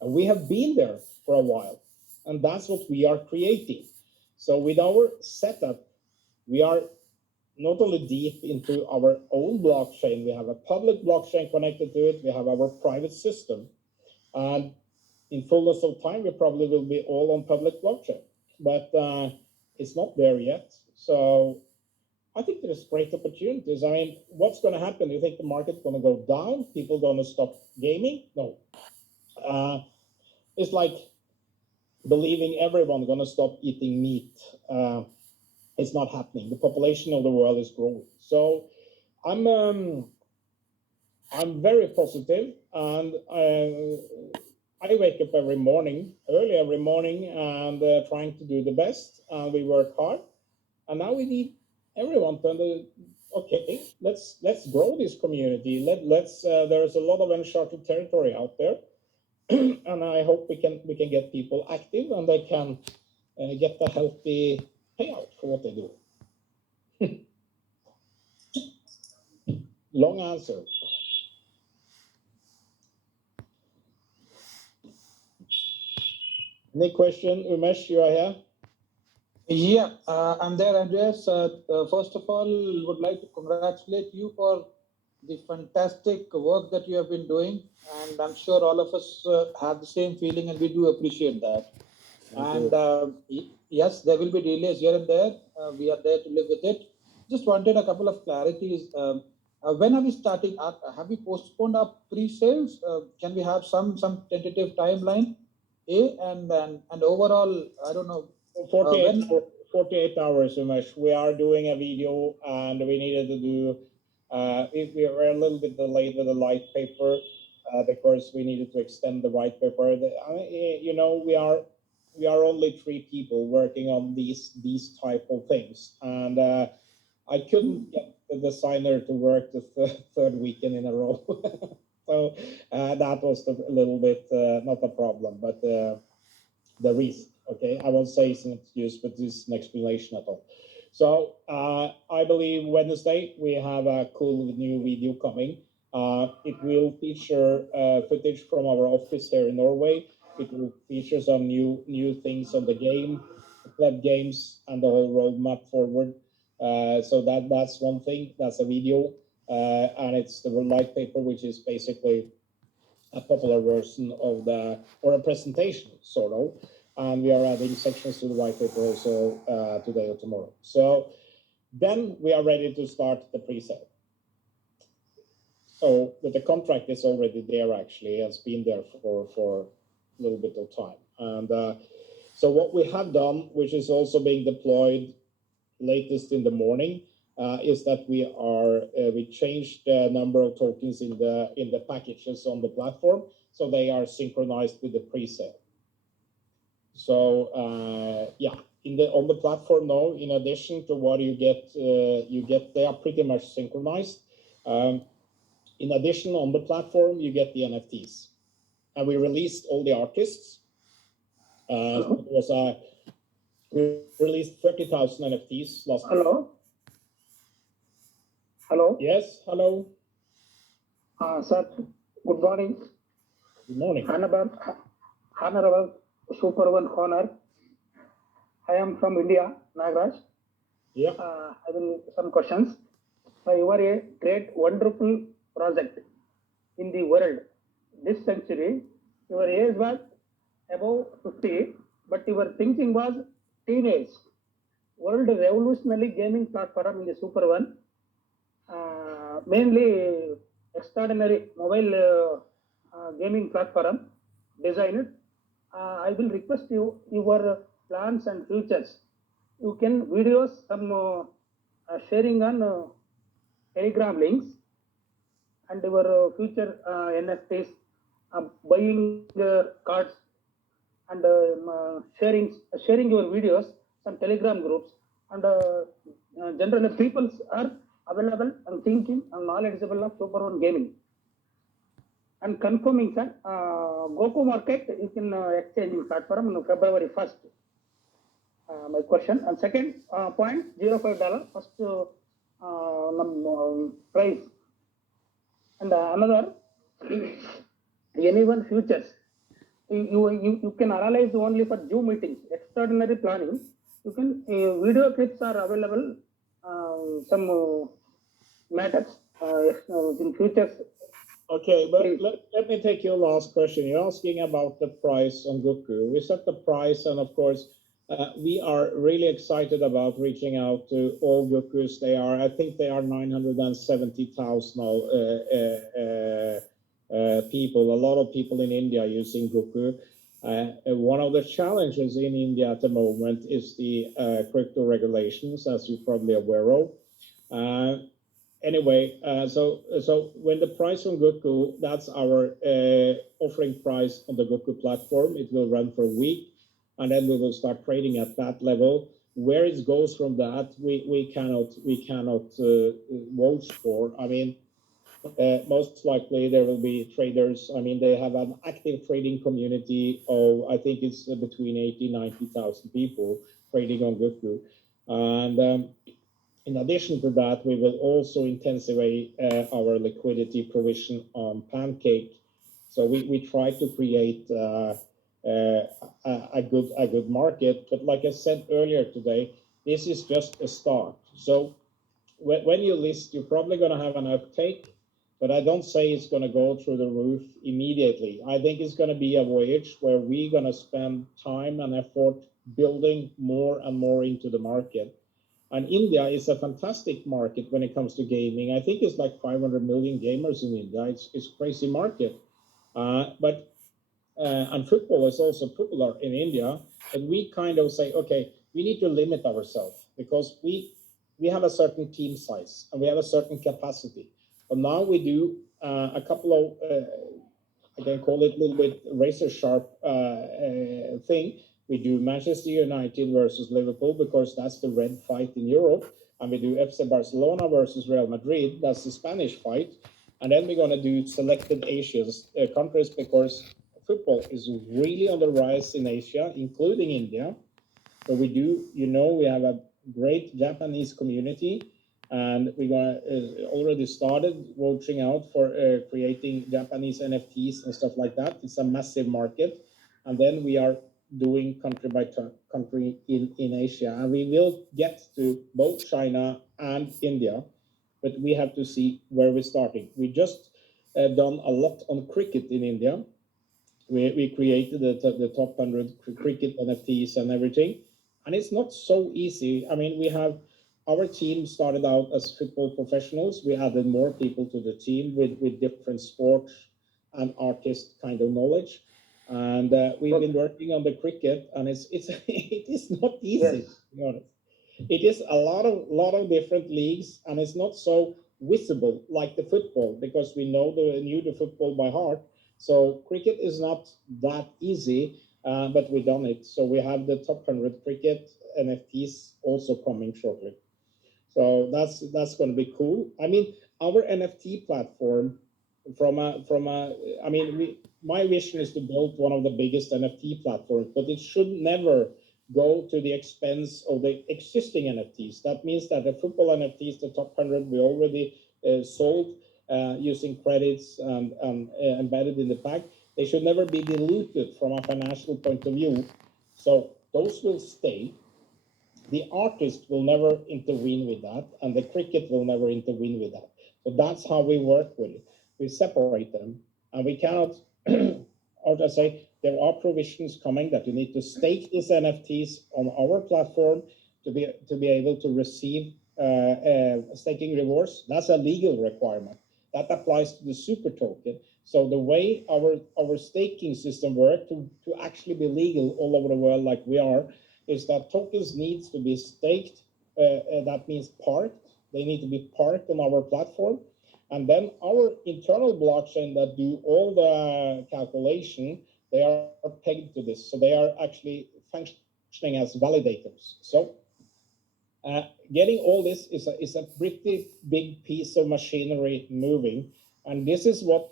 And we have been there for a while, and that's what we are creating. So with our setup, we are not only deep into our own blockchain, we have a public blockchain connected to it, we have our private system, and in fullness of time, we probably will be all on public blockchain, but it's not there yet. So I think there's great opportunities. I mean, what's going to happen? Do you think the market's going to go down? People going to stop gaming? No. It's like believing everyone going to stop eating meat. It's not happening. The population of the world is growing. So I'm very positive, and I wake up early every morning, and trying to do the best. And we work hard, and now we need everyone to okay, let's grow this community. Let's there's a lot of uncharted territory out there, and I hope we can get people active, and they can get a healthy payout for what they do. Long answer. Any question, Umesh, you are here? Yeah, I'm there, Andreas. First of all, would like to congratulate you for the fantastic work that you have been doing, and I'm sure all of us have the same feeling, and we do appreciate that. Yes, there will be delays here and there. We are there to live with it. Just wanted a couple of clarities. When are we starting? Have we postponed our pre-sales? Can we have some tentative timeline? And overall, I don't know. 48 hours, Umesh. We are doing a video, and we needed to do. We were a little bit delayed with the light paper because we needed to extend the white paper. You know, we are only 3 people working on these type of things, and I couldn't get the designer to work the third weekend in a row. So that was a little bit not a problem, but the reason. Okay, I won't say it's an excuse, but this is an explanation at all. So I believe Wednesday we have a cool new video coming. It will feature footage from our office here in Norway. It will feature some new things on the game, the club games, and the whole roadmap forward. So that's one thing. That's a video, and it's the light paper, which is basically a popular version of or a presentation, sort of. And we are adding sections to the white paper also today or tomorrow. So then we are ready to start the pre-sale. So, but the contract is already there, actually. It's been there for a little bit of time. And so what we have done, which is also being deployed latest in the morning, is that we changed the number of tokens in the packages on the platform, so they are synchronized with the pre-sale. So yeah, on the platform now, in addition to what you get, they are pretty much synchronized. In addition, on the platform, you get the NFTs, and we released all the artists. We released 30,000 NFTs last. Hello. Hello. Yes. Hello. Sir. Good morning. Good morning. Honorable Super One Honor. I am from India, Nagraj. Yeah. I will some questions. You are a great, wonderful project in the world. This century, your age was above 50, but your thinking was teenage. World revolutionary gaming platform in the Super One. Mainly extraordinary mobile gaming platform designed. I will request you your plans and futures. You can videos some sharing on Telegram links and your future NFTs, buying cards and sharing your videos, some Telegram groups, and generally people are available and thinking and knowledgeable of Super One gaming. And confirming that Goku Market you can exchanging platform on February 1st. My question. And second point, $0.5 first price. And another, anyone futures. You can analyze only for Zoom meetings, extraordinary planning. You can video clips are available. Some matters in futures. Okay, but let me take your last question. You're asking about the price on Goku. We set the price, and of course, we are really excited about reaching out to all Gokus. I think they are 970,000 people. A lot of people in India using Goku. One of the challenges in India at the moment is the crypto regulations, as you're probably aware of. Anyway, so when the price on Goku, that's our offering price on the Goku platform. It will run for a week, and then we will start trading at that level. Where it goes from that, we cannot vouch for. I mean, most likely there will be traders. I mean, they have an active trading community of, I think it's between 80,000-90,000 people trading on Goku, and in addition to that, we will also intensify our liquidity provision on Pancake. So we try to create a good market. But like I said earlier today, this is just a start. So when you list, you're probably going to have an uptake, but I don't say it's going to go through the roof immediately. I think it's going to be a voyage where we're going to spend time and effort building more and more into the market. And India is a fantastic market when it comes to gaming. I think it's like 500 million gamers in India. It's a crazy market. And football is also popular in India. But we kind of say, okay, we need to limit ourselves because we have a certain team size and we have a certain capacity. But now we do a couple of I can call it a little bit razor sharp thing. We do Manchester United versus Liverpool because that's the red fight in Europe, and we do FC Barcelona versus Real Madrid. That's the Spanish fight, and then we're going to do selected Asian countries because football is really on the rise in Asia, including India. But we do, we have a great Japanese community, and we're going to already started watching out for creating Japanese NFTs and stuff like that. It's a massive market, and then we are doing country by country in Asia, and we will get to both China and India, but we have to see where we're starting. We just done a lot on cricket in India. We created the top 100 cricket NFTs and everything, and it's not so easy. I mean, we have our team started out as football professionals. We added more people to the team with different sports and artist kind of knowledge, and we've been working on the cricket, and it is not easy. Yes. To be honest. It is a lot of different leagues, and it's not so visible like the football because we knew the football by heart. So cricket is not that easy, but we've done it. So we have the top 100 cricket NFTs also coming shortly. So that's going to be cool. I mean, our NFT platform my vision is to build one of the biggest NFT platforms, but it should never go to the expense of the existing NFTs. That means that the football NFTs, the top 100, we already sold using credits and embedded in the pack. They should never be diluted from a financial point of view. So those will stay. The artist will never intervene with that, and the cricket will never intervene with that. So that's how we work with it. We separate them, and we cannot, or to say, there are provisions coming that you need to stake these NFTs on our platform to be able to receive staking rewards. That's a legal requirement. That applies to the super token. So the way our staking system works to actually be legal all over the world like we are, is that tokens needs to be staked. That means parked. They need to be parked on our platform. And then our internal blockchain that do all the calculation, they are pegged to this. So they are actually functioning as validators. So getting all this is a pretty big piece of machinery moving. And this is what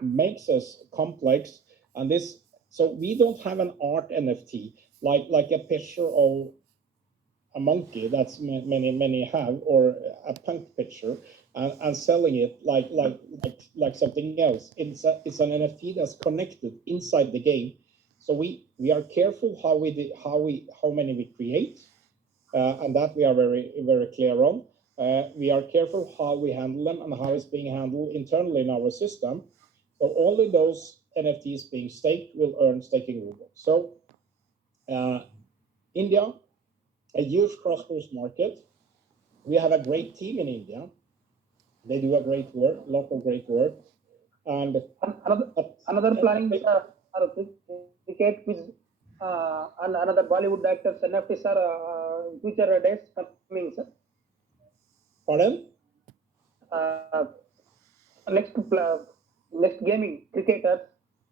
makes us complex. And so we don't have an art NFT like a picture of a monkey that's many have, or a punk picture, and selling it like something else. It's an NFT that's connected inside the game. So we are careful how many we create, and that we are very clear on. We are careful how we handle them and how it's being handled internally in our system. So only those NFTs being staked will earn staking rewards. So India, a huge cross-border market. We have a great team in India. They do a great work, lot of great work. And Another planning cricket quiz and another Bollywood actors NFTs are future days coming, sir. Pardon? Next gaming cricketers,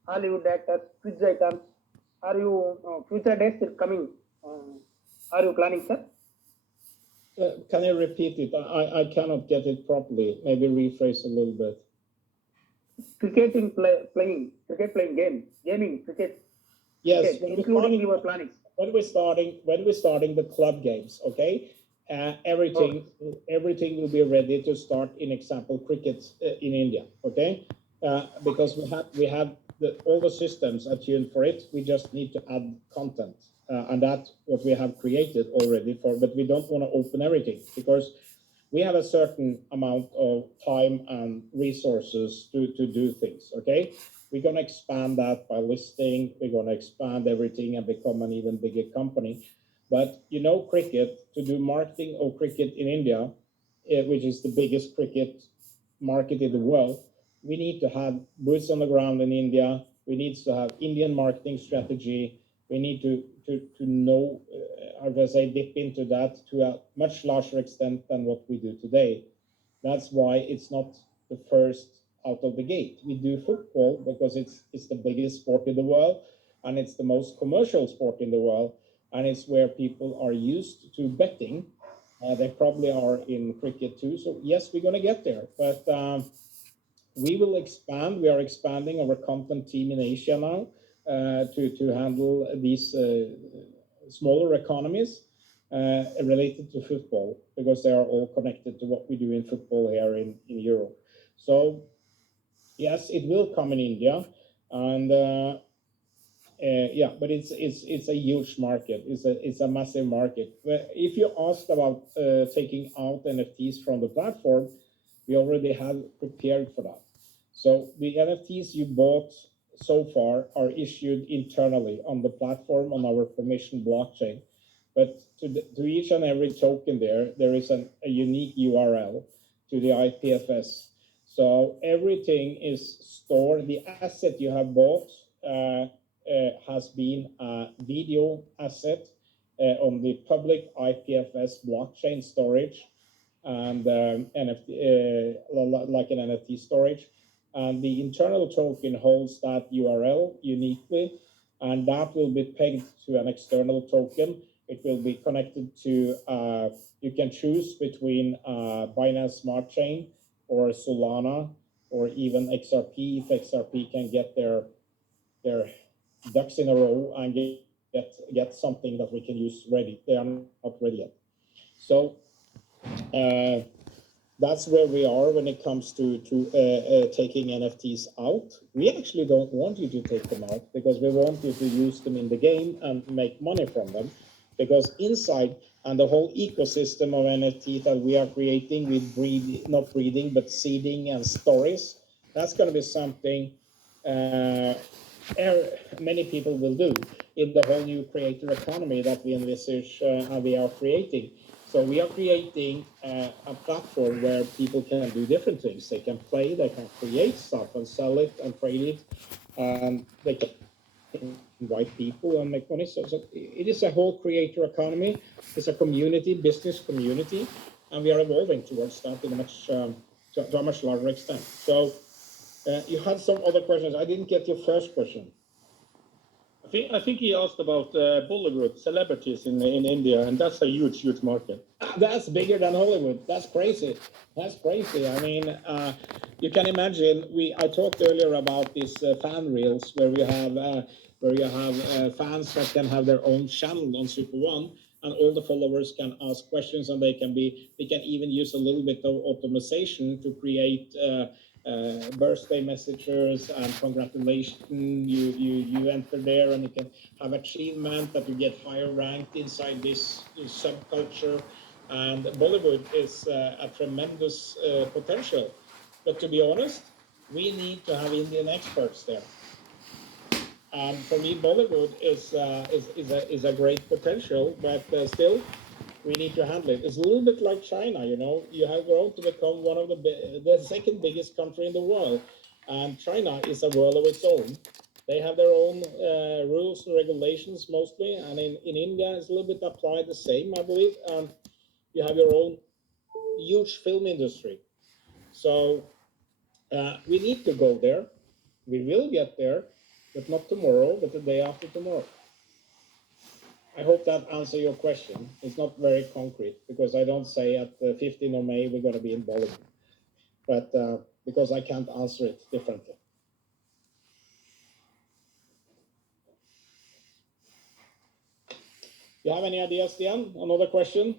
Hollywood actors, quiz items. Are you future days is coming? Are you planning, sir? Can you repeat it? I cannot get it properly. Maybe rephrase a little bit. Cricket playing game, gaming cricket. Yes, cricket, including your planning. When we're starting the club games, okay, everything will be ready to start. In example, cricket in India, okay, because we have all the systems are tuned for it. We just need to add content, and that's what we have created already for. But we don't want to open everything because we have a certain amount of time and resources to do things. Okay, we're going to expand that by listing. We're going to expand everything and become an even bigger company. But you know, cricket, to do marketing of cricket in India, which is the biggest cricket market in the world, we need to have boots on the ground in India. We need to have Indian marketing strategy. We need to know, how do I say, dip into that to a much larger extent than what we do today. That's why it's not the first out of the gate. We do football because it's the biggest sport in the world, and it's the most commercial sport in the world, and it's where people are used to betting. They probably are in cricket too. So yes, we're going to get there, but we will expand. We are expanding our content team in Asia now to handle these smaller economies related to football, because they are all connected to what we do in football here in Europe. So yes, it will come in India, and yeah, but it's a huge market. It's a massive market. If you asked about taking out NFTs from the platform, we already have prepared for that. So the NFTs you bought so far are issued internally on the platform on our permission blockchain. But to each and every token there is a unique URL to the IPFS. So everything is stored. The asset you have bought has been a video asset on the public IPFS blockchain storage, and NFT, like an NFT storage. And the internal token holds that URL uniquely, and that will be pegged to an external token. It will be connected to, you can choose between Binance Smart Chain or Solana or even XRP, if XRP can get their ducks in a row and get something that we can use ready. They are not ready yet. So that's where we are when it comes to taking NFTs out. We actually don't want you to take them out because we want you to use them in the game and make money from them. Because inside and the whole ecosystem of NFT that we are creating with not breeding, but seeding and stories, that's going to be something many people will do in the whole new creator economy that we envisage and we are creating. So we are creating a platform where people can do different things. They can play, they can create stuff and sell it and trade it, and they can invite people and make money. So it is a whole creator economy. It's a community, business community, and we are evolving towards that in a much to a much larger extent. So you had some other questions. I didn't get your first question. I think he asked about Bollywood celebrities in India, and that's a huge market. That's bigger than Hollywood. That's crazy. That's crazy. I mean, you can imagine. I talked earlier about these fan reels where you have fans that can have their own channel on Super One, and all the followers can ask questions, and they can even use a little bit of optimization to create birthday messages and congratulations. You enter there, and you can have achievement that you get higher ranked inside this subculture. And Bollywood is a tremendous potential. But to be honest, we need to have Indian experts there. And for me, Bollywood is a great potential, but still, we need to handle it. It's a little bit like China, you know. You have grown to become one of the second biggest country in the world, and China is a world of its own. They have their own rules and regulations mostly, and in India, it's a little bit applied the same, I believe. And you have your own huge film industry. So we need to go there. We will get there, but not tomorrow, but the day after tomorrow. I hope that answers your question. It's not very concrete because I don't say at the 15th of May we're going to be in Bollywood, but because I can't answer it differently. You have any ideas, Stian? Another question?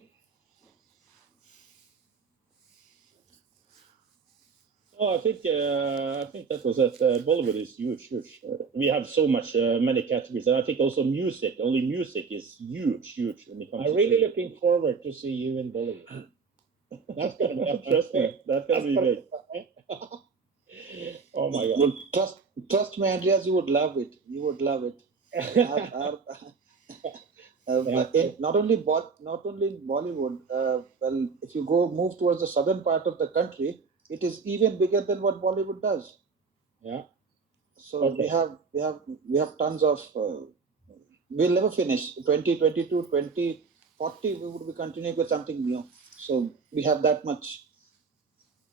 I think that was it. Bollywood is huge, huge. We have so much many categories, and I think also music. Only music is huge, huge when it comes. I'm really looking forward to see you in Bollywood. That's gonna be a fun Trust me, that's gonna be big. Oh my God! Well, trust me, Andreas, you would love it. You would love it. Not only in Bollywood. Well, if you move towards the southern part of the country, it is even bigger than what Bollywood does. Yeah. So Okay. we have tons of. We'll never finish. 2022, 2040, we would be continuing with something new. So we have that much.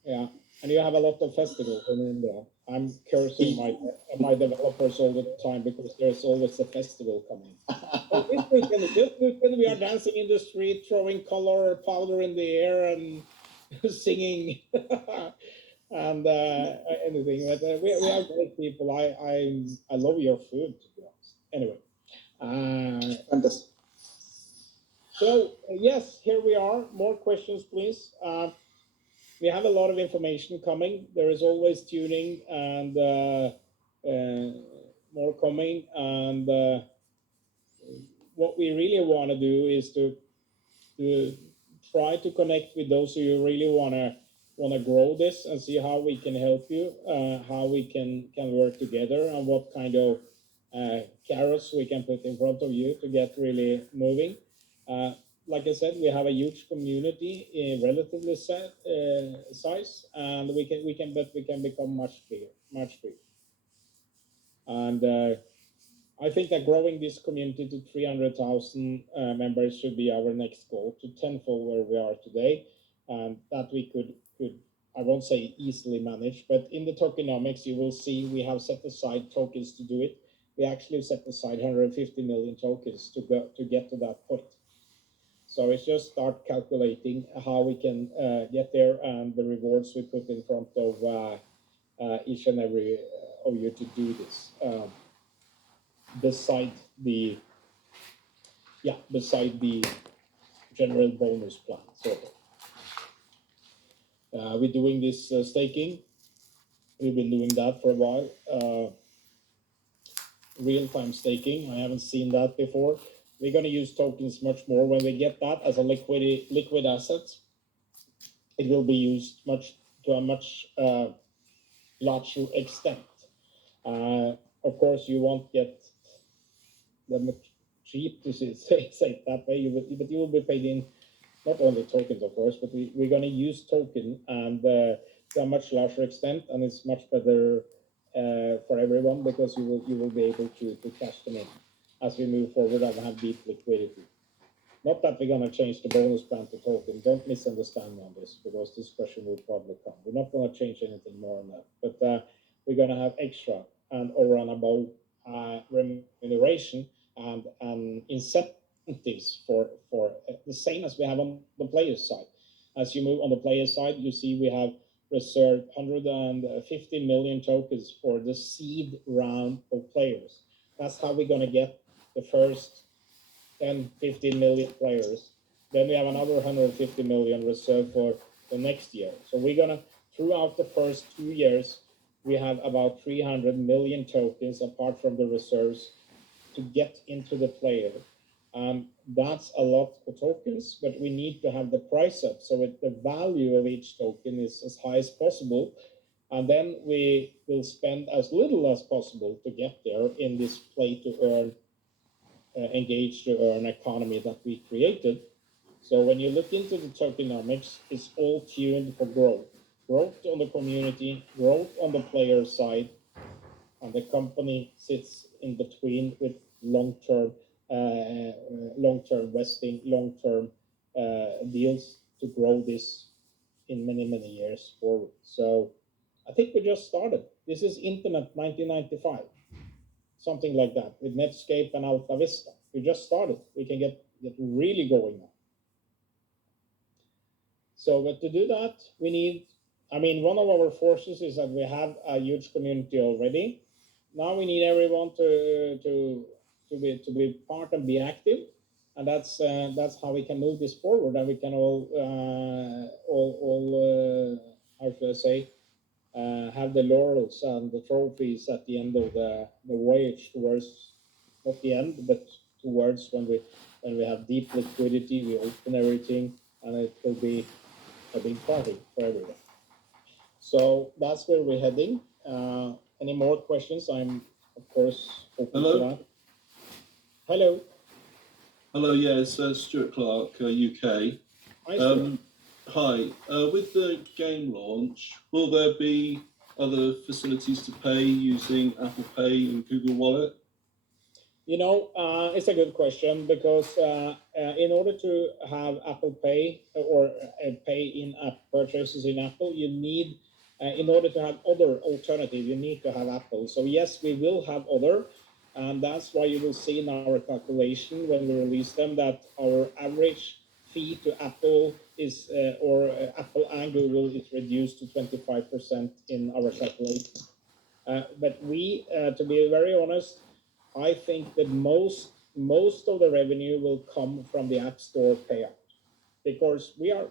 Yeah, and you have a lot of festivals in India. I'm cursing my developers all the time because there's always a festival coming. Oh, this weekend we are dancing in the street, throwing color powder in the air and singing and anything. But we are great people. I love your food, to be honest. Anyway, Fantastic. so yes, here we are. More questions, please. We have a lot of information coming. There is always tuning and more coming. And what we really want to do is to try to connect with those who really want to grow this and see how we can help you, how we can work together, and what kind of carrots we can put in front of you to get really moving. Like I said, we have a huge community in relatively size, and we can become much bigger, much bigger. And I think that growing this community to 300,000 members should be our next goal, to tenfold where we are today, and that we could I won't say easily manage, but in the tokenomics you will see we have set aside tokens to do it. We actually set aside 150 million tokens to get to that point. So it's just start calculating how we can get there and the rewards we put in front of each and every of you to do this. Beside the general bonus plan. So we're doing this staking. We've been doing that for a while. Real-time staking. I haven't seen that before. We're going to use tokens much more when we get that as a liquid asset. It will be used to a much larger extent. Of course, you won't get them cheap to say it that way, but you will be paid in not only tokens, of course, but we're going to use token and to a much larger extent, and it's much better for everyone because you will be able to cash them in as we move forward and have deep liquidity. Not that we're going to change the bonus plan to token. Don't misunderstand me on this, because this question will probably come. We're not going to change anything more on that, but we're going to have extra and over and above remuneration and incentives for the same as we have on the player side. As you move on the player side, you see we have reserved 150 million tokens for the seed round of players. That's how we're going to get the first 10, 15 million players. Then we have another 150 million reserved for the next year. So we're going to, throughout the first 2 years, we have about 300 million tokens apart from the reserves to get into the player. That's a lot of tokens, but we need to have the price up so that the value of each token is as high as possible. And then we will spend as little as possible to get there in this play to earn, engage to earn economy that we created. So when you look into the tokenomics, it's all tuned for growth. Growth on the community, growth on the player side, and the company sits in between with long-term vesting, long-term deals to grow this in many, many years forward. So I think we just started. This is Internet 1995, something like that, with Netscape and Alta Vista. We just started. We can get really going now. So, but to do that, we need, one of our forces is that we have a huge community already. Now we need everyone to be part and be active, and that's how we can move this forward, and we can all how should I say, have the laurels and the trophies at the end of the voyage towards, not the end, but towards when we have deep liquidity, we open everything, and it will be a big party for everyone. So that's where we're heading. Any more questions? I'm, of course, open to that. Hello. Hello, yeah, it's Stuart Clark, UK. Hi, Stuart. Hi, with the game launch, will there be other facilities to pay using Apple Pay and Google Wallet? You know, it's a good question because in order to have Apple Pay or pay in-app purchases in Apple, you need, in order to have other alternative, you need to have Apple. So yes, we will have other, and that's why you will see in our calculation when we release them that our average fee to Apple is, Apple and Google is reduced to 25% in our calculation. But we, to be very honest, I think that most of the revenue will come from the App Store payout, because we are,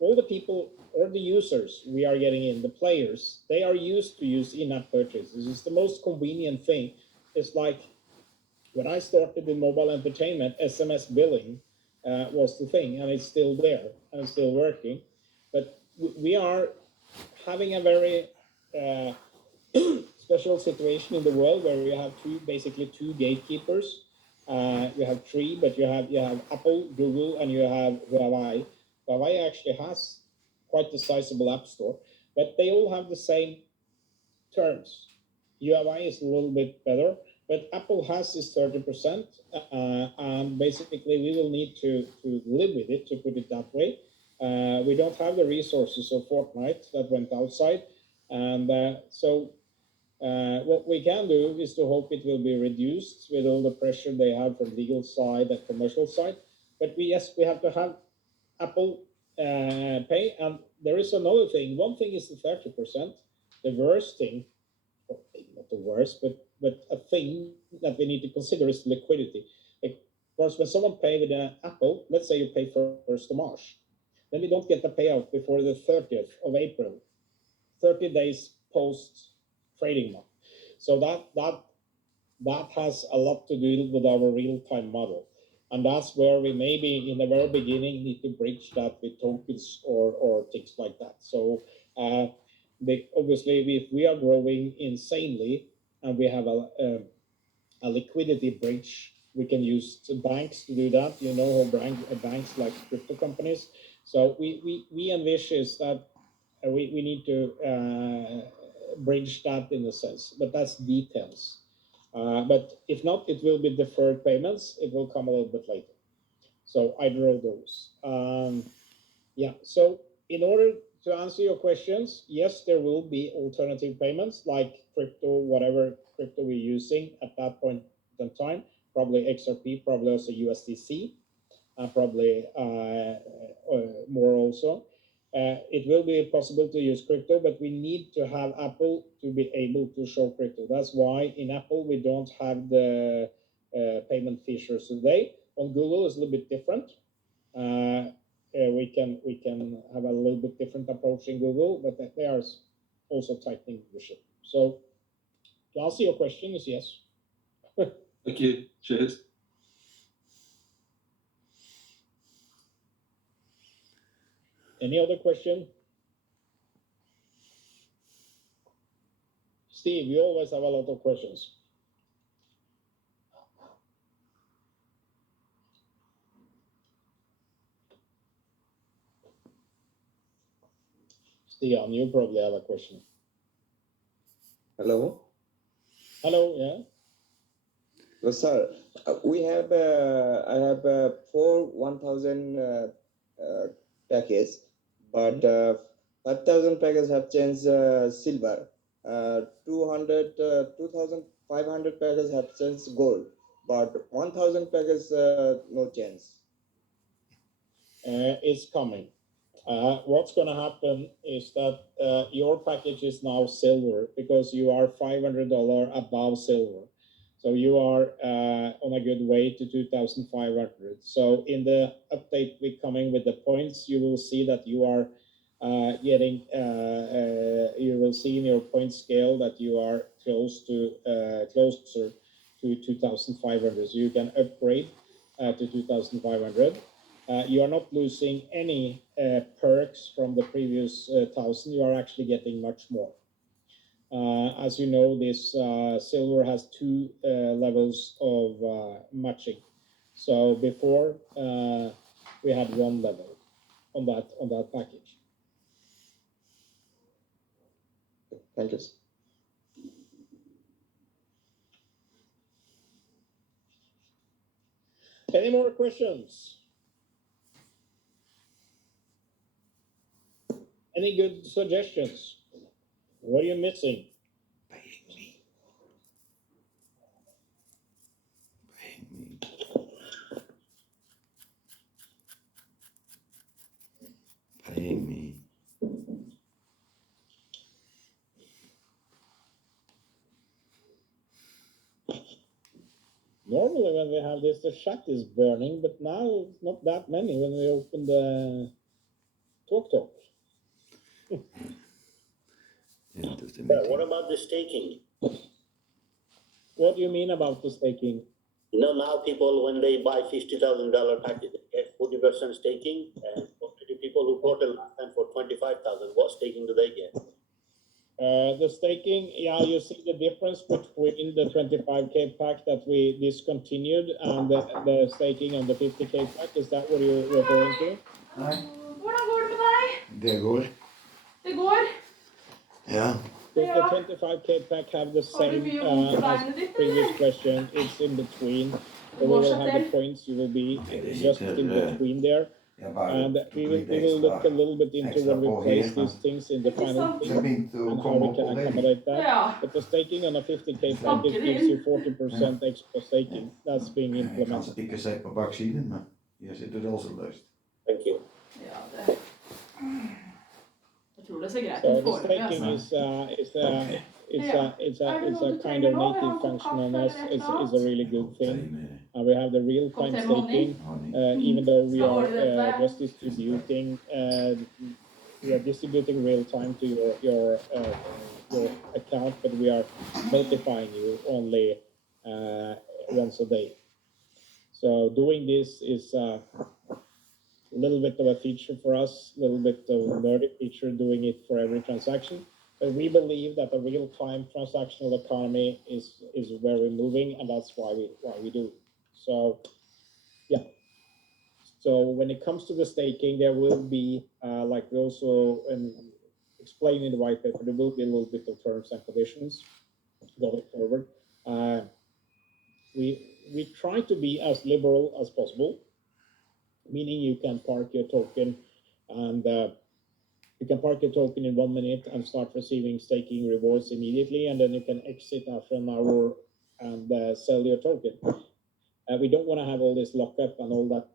all the people or the users we are getting in, the players, they are used to use in-app purchases. It's the most convenient thing. It's like when I started in mobile entertainment, SMS billing was the thing, and it's still there and it's still working. But we are having a very special situation in the world where you have basically two gatekeepers. You have three, but you have Apple, Google, and you have Huawei. Huawei actually has quite a sizable app store, but they all have the same terms. Huawei is a little bit better, but Apple has this 30%, and basically we will need to live with it, to put it that way. We don't have the resources of Fortnite that went outside, and so what we can do is to hope it will be reduced with all the pressure they have from legal side and commercial side. But we have to have Apple Pay, and there is another thing. One thing is the 30%. The worst thing, or not the worst, but a thing that we need to consider is liquidity. Because when someone pay with an Apple, let's say you pay 1st of March, then you don't get the payout before the 30th of April, 30 days post trading month. So that has a lot to do with our real-time model. And that's where we maybe in the very beginning need to bridge that with tokens or things like that. So obviously if we are growing insanely and we have a liquidity bridge, we can use banks to do that. You know how banks like crypto companies. So we envision that we need to bridge that in a sense, but that's details. But if not, it will be deferred payments. It will come a little bit later. So either of those. Yeah. So in order to answer your questions, yes, there will be alternative payments like crypto, whatever crypto we're using at that point in time. Probably XRP, probably also USDC, probably more also. It will be possible to use crypto, but we need to have Apple to be able to show crypto. That's why in Apple we don't have the payment features today. On Google it's a little bit different. We can have a little bit different approach in Google, but they are also tightening the ship. So to answer your question is yes. Thank you. Cheers. Any other question? Steve, you always have a lot of questions. Stian, you probably have a question. Hello. Hello, yeah. Well, sir, we have I have four 1,000 package, but 5,000 packets have changed silver. 2,500 packets have changed gold, but 1,000 packets no change. It's coming. What's going to happen is that your package is now silver because you are $500 above silver. So you are on a good way to 2,500. So in the update we're coming with the points, you will see that you are you will see in your point scale that you are closer to 2,500. So you can upgrade to 2,500. You are not losing any perks from the previous 1,000. You are actually getting much more. As you know, this silver has two levels of matching. So before we had one level on that package. Thank you. Any more questions? Any good suggestions? What are you missing? Pay me. Normally when we have this, the chat is burning, but now it's not that many when we open the talk. What about the staking? What do you mean about the staking? You know, now people, when they buy $50,000 package, they get 40% staking, and the people who bought it last time for 25,000, what staking do they get? The staking, yeah, you see the difference between the 25K pack that we discontinued and the staking on the 50K pack. Is that what you're referring to? Hvordan går det med deg? Det går. Det går? Ja. Does the 25K pack have the same as previous question? It's in between. So we will have the points. You will be just in between there. And we will look a little bit into when we place these things in the final thing and how we can accommodate that. But the staking on a 50K package gives you 40% extra staking. That's being Ik ga implemented. ze pikken zeep per bak zien, maar hier zit het al zo leust. Thank you. Ja, det... Jeg tror det ser greit So ut the foreløpig, staking altså. is a kind of native function on us. It's a really good thing. We have the real-time staking, even though we are just distributing. We are distributing real time to your account, but we are notifying you only once a day. So doing this is a little bit of a feature for us, a little bit of a nerdy feature, doing it for every transaction. But we believe that the real-time transactional economy is where we're moving, and that's why we do it. So, yeah. So when it comes to the staking, there will be, like we also explain in the white paper, there will be a little bit of terms and conditions going forward. We try to be as liberal as possible, meaning you can park your token and you can park your token in 1 minute and start receiving staking rewards immediately, and then you can exit after an hour and sell your token. We don't want to have all this lockup and all that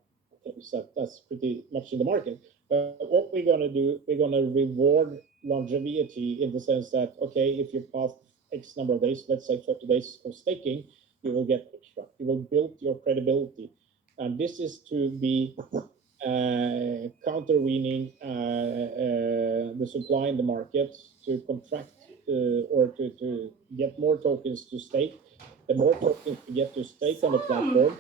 things that's pretty much in the market. But what we're going to do, we're going to reward longevity in the sense that, okay, if you pass X number of days, let's say 30 days of staking, you will get extra. You will build your credibility. And this is to be counterweighing the supply in the market to contract or to get more tokens to stake. The more tokens we get to stake on the platform,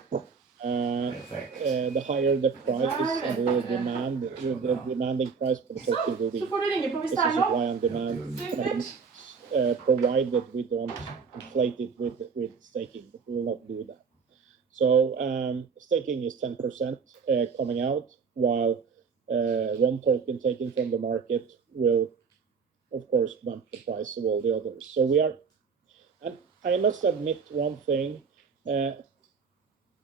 the higher the price and the demand, the demanding price for the token will be. It's a supply and demand, provided we don't inflate it with staking, but we will not do that. So staking is 10% coming out, while one token taken from the market will, of course, bump the price of all the others. So we are, and I must admit one thing,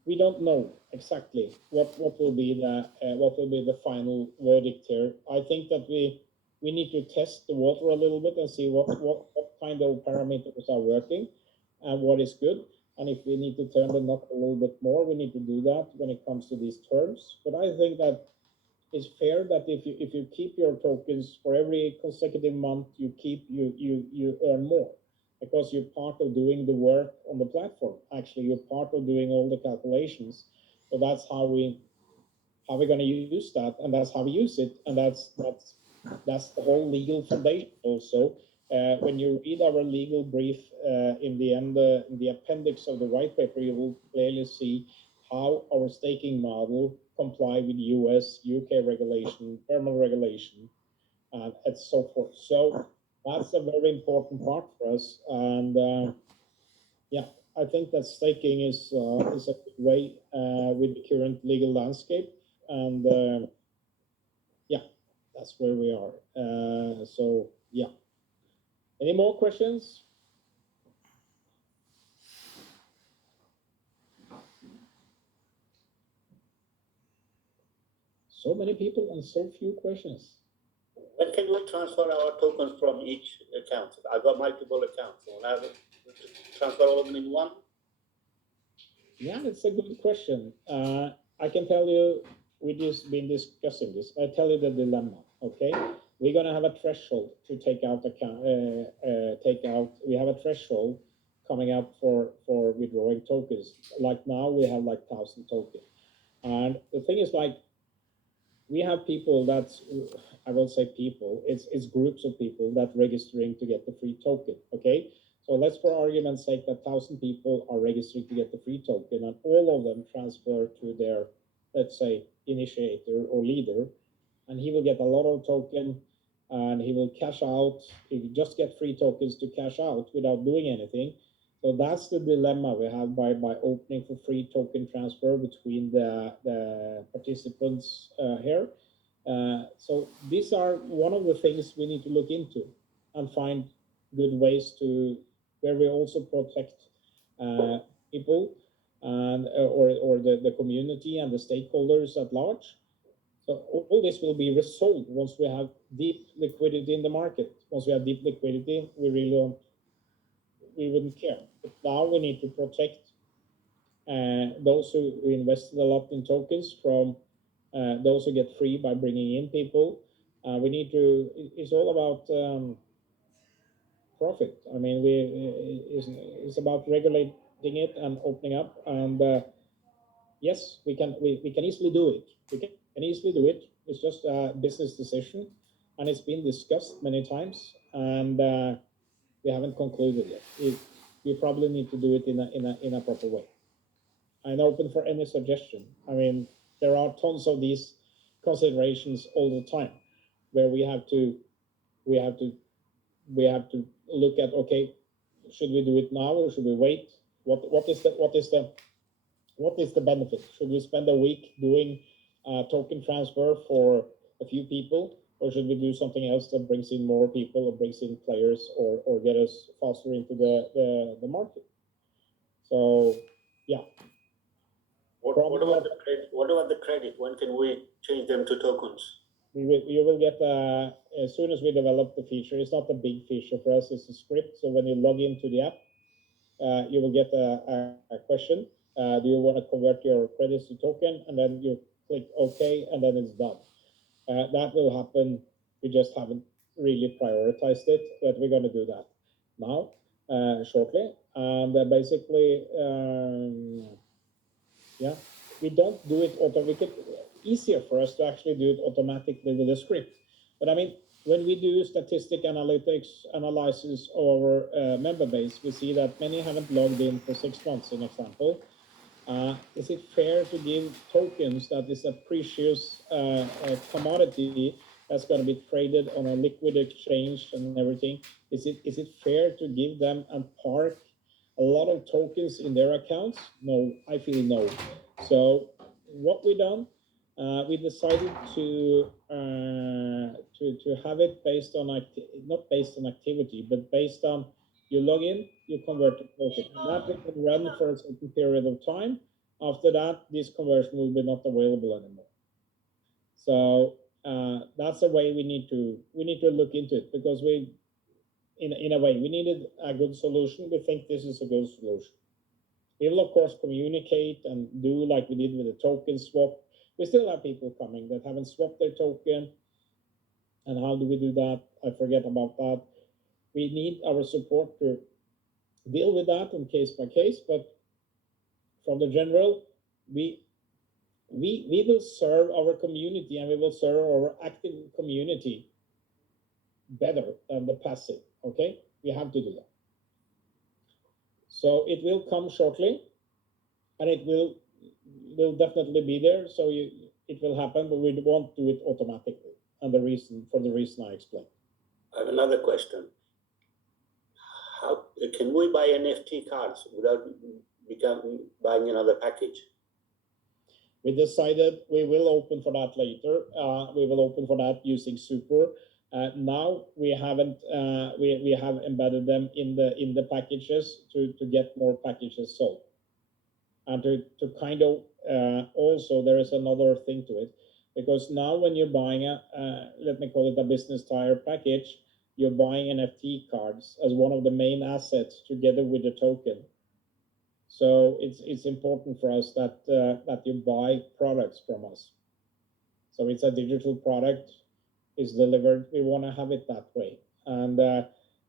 we don't know exactly what will be the final verdict here. I think that we need to test the water a little bit and see what kind of parameters are working and what is good. And if we need to turn the knob a little bit more, we need to do that when it comes to these terms. But I think that it's fair that if you keep your tokens for every consecutive month you keep, you earn more, because you're part of doing the work on the platform. Actually, you're part of doing all the calculations. So that's how we're going to use that, and that's how we use it, and that's That's the whole legal foundation also. When you read our legal brief in the end, in the appendix of the white paper, you will clearly see how our staking model comply with US, UK regulation, thermal regulation, and so forth. So that's a very important part for us. And yeah, I think that staking is a good way with the current legal landscape. And yeah, that's where we are. So yeah. Any more questions? So many people and so few questions. When can we transfer our tokens from each account? I've got multiple accounts. So I have to transfer all of them in one? Yeah, it's a good question. I can tell you, we've just been discussing this. I tell you the dilemma. Okay, we're gonna have a threshold to take out account. We have a threshold coming up for withdrawing tokens. Like now, we have like 1,000 tokens, and the thing is like we have people that's, I will say people, it's groups of people that registering to get the free token. Okay, so let's for argument's sake that 1,000 people are registering to get the free token, and all of them transfer to their, let's say, initiator or leader, and he will get a lot of token, and he will cash out. He will just get free tokens to cash out without doing anything. So that's the dilemma we have by opening for free token transfer between the participants here. So these are one of the things we need to look into and find good ways to where we also protect people and or the community and the stakeholders at large. So all this will be resolved once we have deep liquidity in the market. Once we have deep liquidity, we really don't, we wouldn't care. But now we need to protect those who invested a lot in tokens from those who get free by bringing in people. We need to. It's all about profit. I mean, it's about regulating it and opening up. And yes, we can easily do it. We can easily do it. It's just a business decision, and it's been discussed many times, and we haven't concluded yet. We probably need to do it in a proper way. I'm open for any suggestion. I mean, there are tons of these considerations all the time, where we have to look at, okay, should we do it now or should we wait? What is the benefit? Should we spend a week doing token transfer for a few people, or should we do something else that brings in more people or brings in players or get us faster into the market? So yeah. What about the credit? What about the credit? When can we change them to tokens? You will get as soon as we develop the feature. It's not a big feature for us. It's a script. So when you log into the app, you will get a question. Do you want to convert your credits to token? And then you click OK, and then it's done. That will happen. We just haven't really prioritized it, but we're going to do that now shortly. And basically, yeah, we don't do it automatically. Easier for us to actually do it automatically with the script. But I mean, when we do statistic analytics analysis of our member base, we see that many haven't logged in for 6 months, an example. Is it fair to give tokens that is a precious commodity that's going to be traded on a liquid exchange and everything? Is it fair to give them and park a lot of tokens in their accounts? No, I feel no. So what we done, we decided to have it based on not based on activity, but based on you log in, you convert the token. That we can run for a certain period of time. After that, this conversion will be not available anymore. So that's a way we need to look into it, because we, in a way, we needed a good solution. We think this is a good solution. We will of course communicate and do like we did with the token swap. We still have people coming that haven't swapped their token. And how do we do that? I forget about that. We need our support to deal with that on case by case, but from the general, we will serve our community, and we will serve our active community better than the passive. Okay, we have to do that. So it will come shortly, and it will definitely be there. So it will happen, but we won't do it automatically. And the reason I explained. I have another question. How can we buy NFT cards without buying another package? We decided we will open for that later. We will open for that using Super. Now we haven't. We have embedded them in the packages to get more packages sold. And to kind of also there is another thing to it, because now when you're buying let me call it a business tire package, you're buying NFT cards as one of the main assets together with the token. So it's important for us that that you buy products from us. So it's a digital product, is delivered. We want to have it that way. And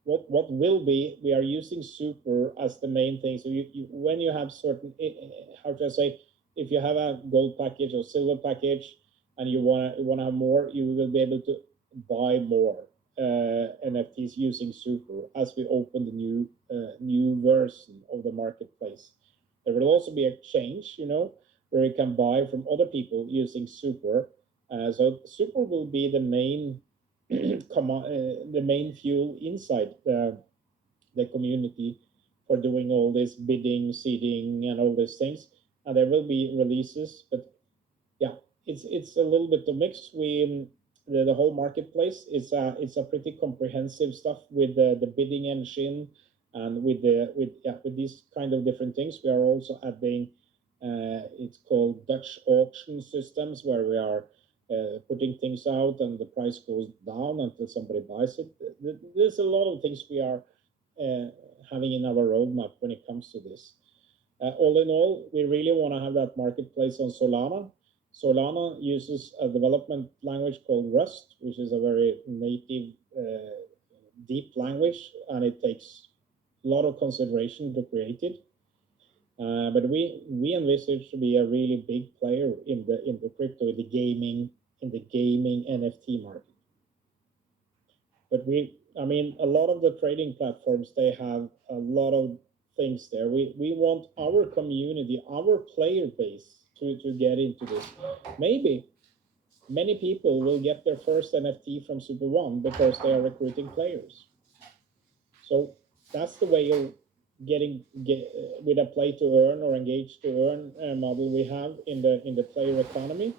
what will be, we are using Super as the main thing. So when you have certain, how should I say, if you have a gold package or silver package and you want to have more, you will be able to buy more NFTs using Super as we open the new version of the marketplace. There will also be a change, where you can buy from other people using Super. So Super will be the main the main fuel inside the community for doing all this bidding, seeding, and all these things. And there will be releases, but yeah, it's a little bit of mix. The whole marketplace it's a pretty comprehensive stuff with the bidding engine and with these kind of different things. We are also adding it's called Dutch auction systems, where we are putting things out and the price goes down until somebody buys it. There's a lot of things we are having in our roadmap when it comes to this. All in all, we really want to have that marketplace on Solana. Solana uses a development language called Rust, which is a very native, deep language, and it takes a lot of consideration to create it. But we envisage to be a really big player in the crypto, in the gaming NFT market. But a lot of the trading platforms, they have a lot of things there. We want our community, our player base to get into this. Maybe many people will get their first NFT from Super One because they are recruiting players. So that's the way of getting with a play to earn or engage to earn model we have in the player economy.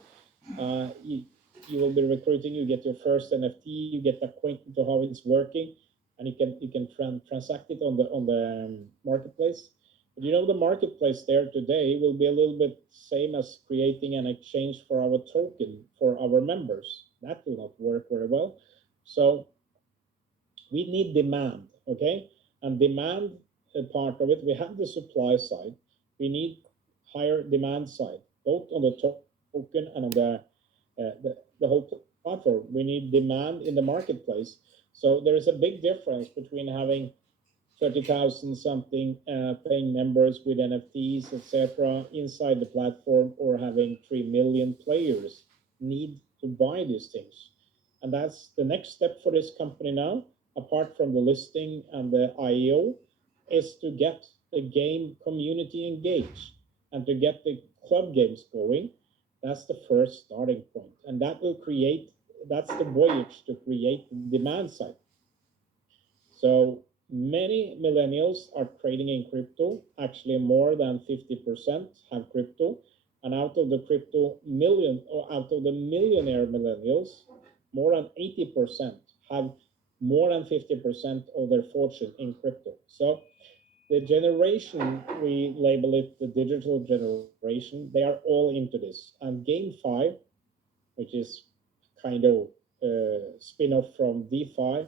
You will be recruiting, you get your first NFT, you get acquainted to how it's working, and you can transact it on the marketplace. But the marketplace there today will be a little bit same as creating an exchange for our token for our members. That will not work very well. So we need demand, okay? And demand, part of it, we have the supply side. We need higher demand side, both on the token and on the whole platform. We need demand in the marketplace. So there is a big difference between having 30,000 something paying members with NFTs, etc., inside the platform, or having 3 million players need to buy these things. And that's the next step for this company now, apart from the listing and the IEO, is to get the game community engaged and to get the club games going. That's the first starting point. And that's the voyage to create the demand side. So many millennials are trading in crypto. Actually, more than 50% have crypto. And out of the millionaire millennials, more than 80% have more than 50% of their fortune in crypto. So the generation, we label it the digital generation, they are all into this. And GameFi, which is kind of spin-off from DeFi,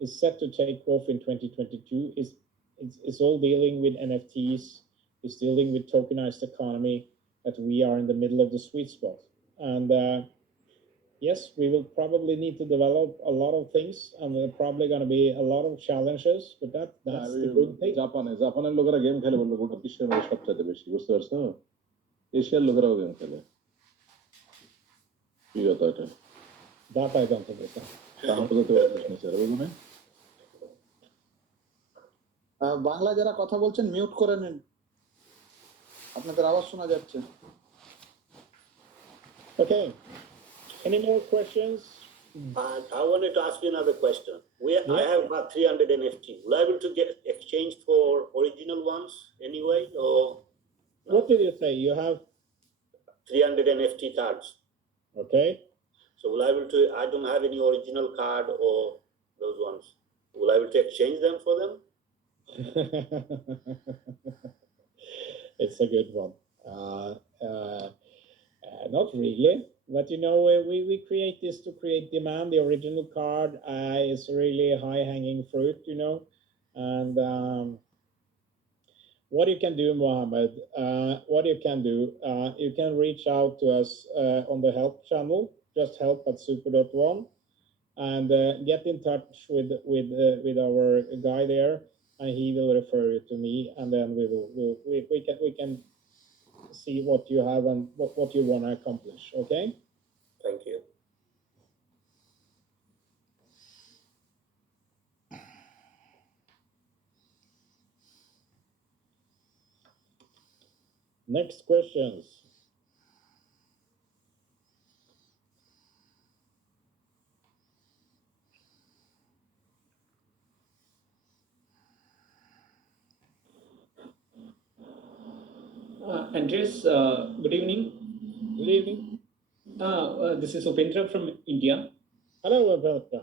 is set to take off in 2022. It's all dealing with NFTs, it's dealing with tokenized economy, that we are in the middle of the sweet spot. And yes, we will probably need to develop a lot of things, and there are probably going to be a lot of challenges, but that's the good thing. জাপানের লোকেরা game খেলে বললো গোটা বিশ্বের মধ্যে সবচাইতে বেশি, বুঝতে পারছো? এশিয়ার লোকেরাও গেম খেলে, কি কথা এটা? That I don't understand. তাহলে তো বুঝতে স্যার বলুন বাংলা যারা কথা বলছেন মিউট করে নিন, আপনাদের আওয়াজ শোনা যাচ্ছে। Okay. Any more questions? I wanted to ask you another question. I have about 300 NFT. Will I be able to get exchanged for original ones anyway, or What did you say? You have 300 NFT cards? okay. So will I be able to? I don't have any original card or those ones. Will I be able to exchange them for them? It's a good one. Not really, but you know, we create this to create demand. The original card is really high-hanging fruit, you know, and what you can do, Mohammed, you can reach out to us on the help channel, just help@super.one, and get in touch with our guy there, and he will refer you to me, and then we can see what you have and what you want to accomplish. Okay. Thank you. Next questions. Andreas, good evening. Good evening. This is Upendra from India. Hello, Upendra.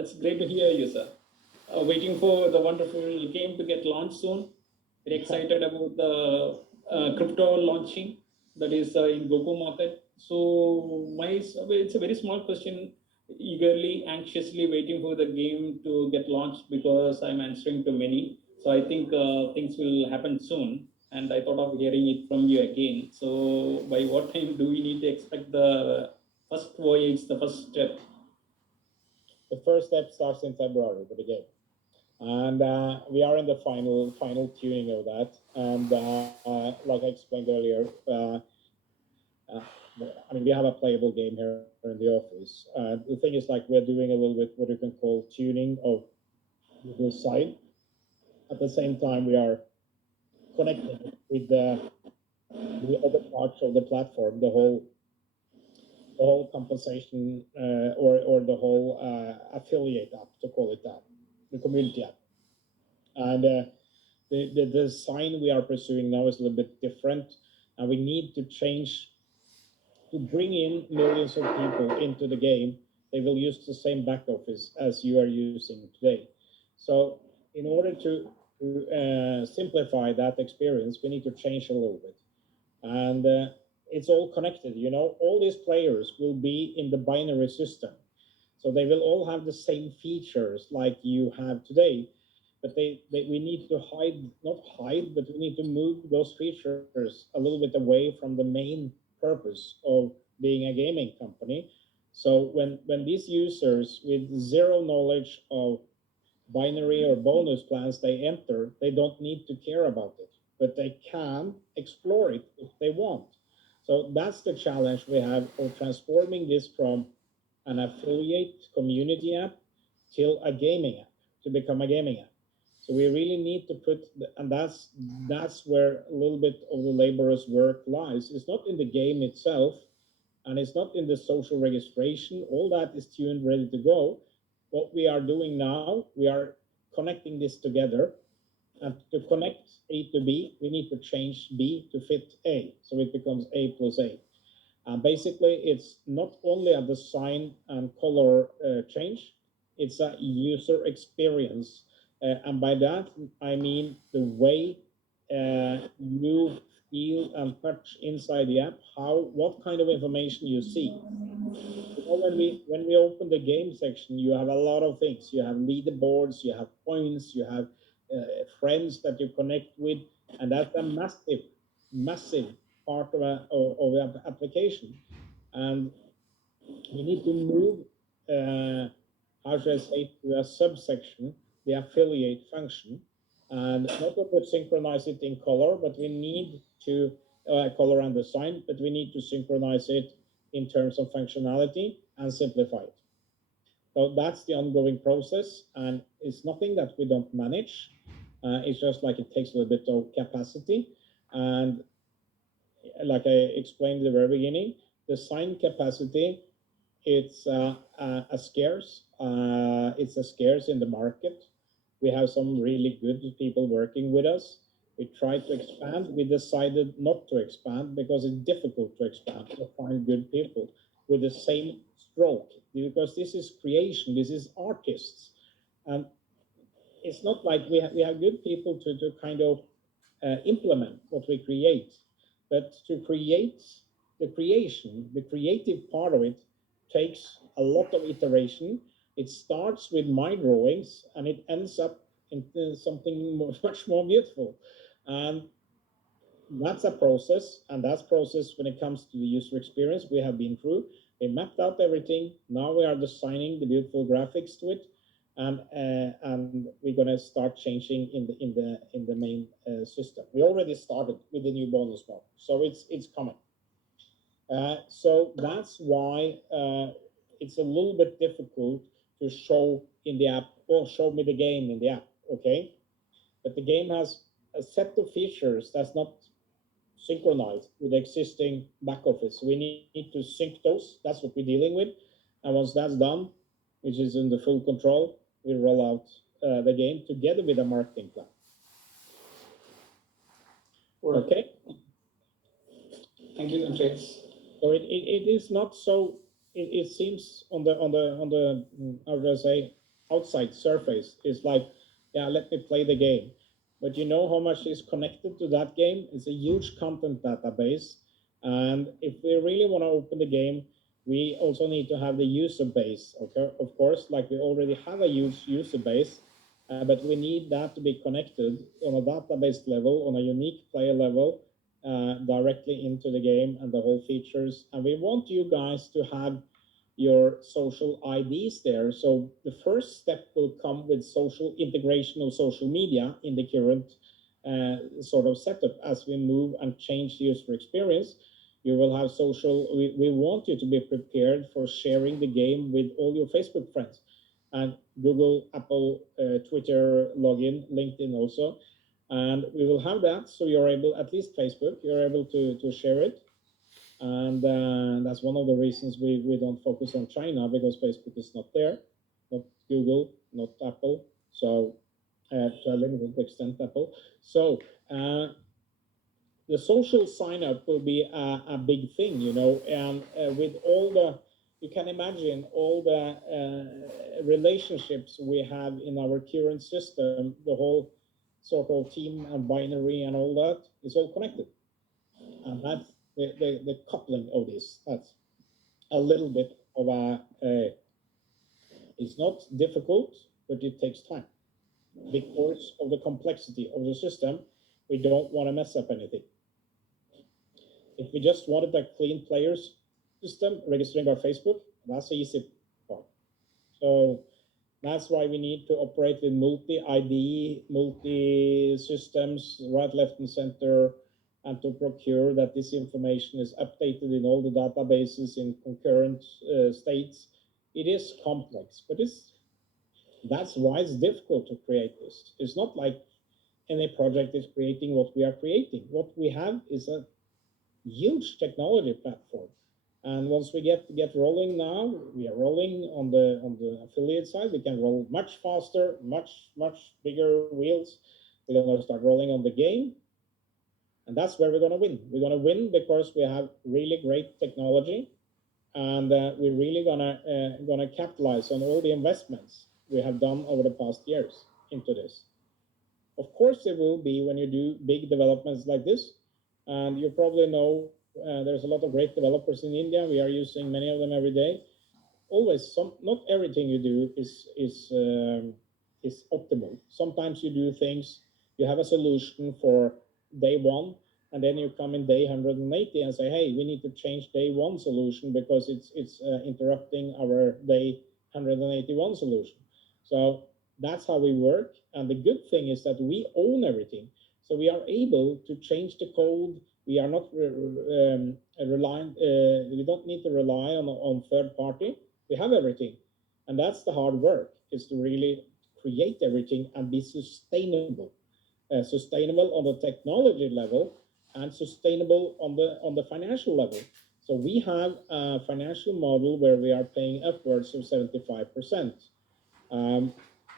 It's great to hear you, sir. Waiting for the wonderful game to get launched soon. Very excited about the crypto launching that is in Goku market. So it's a very small question. Eagerly, anxiously waiting for the game to get launched because I'm answering to many. So I think things will happen soon. And I thought of hearing it from you again. So by what time do we need to expect the first voyage, the first step? The first step starts in February for the game, and we are in the final tuning of that. And like I explained earlier, I mean, we have a playable game here in the office. The thing is, like, we're doing a little bit what you can call tuning of the site. At the same time, we are connecting with the other parts of the platform, the whole compensation or the whole affiliate app, to call it that, the community app. And the design we are pursuing now is a little bit different, and we need to change to bring in millions of people into the game. They will use the same back office as you are using today. So in order to simplify that experience, we need to change a little bit. And it's all connected, you know. All these players will be in the binary system. So they will all have the same features like you have today. But we need to not hide, but we need to move those features a little bit away from the main purpose of being a gaming company. So when these users with zero knowledge of binary or bonus plans they enter, they don't need to care about it, but they can explore it if they want. So that's the challenge we have of transforming this from an affiliate community app till a gaming app, to become a gaming app. So we really need to and that's where a little bit of the laborer's work lies. It's not in the game itself, and it's not in the social registration. All that is tuned, ready to go. What we are doing now, we are connecting this together. And to connect A to B, we need to change B to fit A. So it becomes A plus A. Basically, it's not only a design and color change, it's a user experience. And by that, I mean the way you feel and touch inside the app, what kind of information you see. You know, when we open the game section, you have a lot of things. You have leaderboards, you have points, you have friends that you connect with, and that's a massive part of an application. And we need to move, how should I say, to a subsection, the affiliate function, and not only synchronize it in color, but we need to color and design, but we need to synchronize it in terms of functionality and simplify it. So that's the ongoing process, and it's nothing that we don't manage. It's just like it takes a little bit of capacity, and like I explained at the very beginning, the sign capacity, it's a scarce. It's a scarce in the market. We have some really good people working with us. We tried to expand. We decided not to expand because it's difficult to expand, to find good people with the same stroke, because this is creation, this is artists. And it's not like we have good people to kind of implement what we create, but to create the creation, the creative part of it takes a lot of iteration. It starts with my drawings and it ends up into something much more beautiful. And that's a process, and that's process when it comes to the user experience we have been through. We mapped out everything. Now we are designing the beautiful graphics to it, and we're gonna start changing in the main system. We already started with the new bonus mode, so it's coming. So that's why it's a little bit difficult to show in the app or show me the game in the app. Okay, but the game has a set of features that's not synchronized with the existing back office. We need to sync those. That's what we're dealing with. And once that's done, which is in the full control, we roll out the game together with a marketing plan. Okay. Thank you, Andreas. So it is not so. It seems on the how do I say, outside surface, it's like, yeah, let me play the game. But you know how much is connected to that game? It's a huge content database. And if we really want to open the game, we also need to have the user base, okay? Of course, like we already have a huge user base, but we need that to be connected on a database level, on a unique player level, directly into the game and the whole features. And we want you guys to have your social IDs there. So the first step will come with social integration of social media in the current sort of setup. As we move and change the user experience, you will have social. We want you to be prepared for sharing the game with all your Facebook friends and Google, Apple, Twitter login, LinkedIn also. And we will have that, so you're able, at least Facebook, you're able to share it. And that's one of the reasons we don't focus on China, because Facebook is not there, not Google, not Apple. So to a limited extent, Apple. So the social sign up will be a big thing, you know, and with all the, you can imagine all the relationships we have in our current system, the whole sort of team and binary and all that is all connected. And that's the coupling of this. That's a little bit of it's not difficult, but it takes time. Because of the complexity of the system, we don't want to mess up anything. If we just wanted a clean players system registering our Facebook, that's the easy part. So that's why we need to operate with multi-ID, multi-systems, right, left, and center, and to procure that this information is updated in all the databases in concurrent states. It is complex, but that's why it's difficult to create this. It's not like any project is creating what we are creating. What we have is a huge technology platform. And once we get rolling now, we are rolling on the affiliate side. We can roll much faster, much bigger wheels. We're going to start rolling on the game. And that's where we're going to win. We're going to win because we have really great technology. And we're really going to capitalize on all the investments we have done over the past years into this. Of course, there will be when you do big developments like this. And you probably know there's a lot of great developers in India. We are using many of them every day. Always, not everything you do is optimal. Sometimes you do things, you have a solution for day one, and then you come in day 180 and say, hey, we need to change day one solution because it's interrupting our day 181 solution. So that's how we work. And the good thing is that we own everything. So we are able to change the code We are not reliant. We don't need to rely on third party. We have everything, and that's the hard work, is to really create everything and be sustainable. Sustainable on the technology level and sustainable on the financial level. So we have a financial model where we are paying upwards of 75%.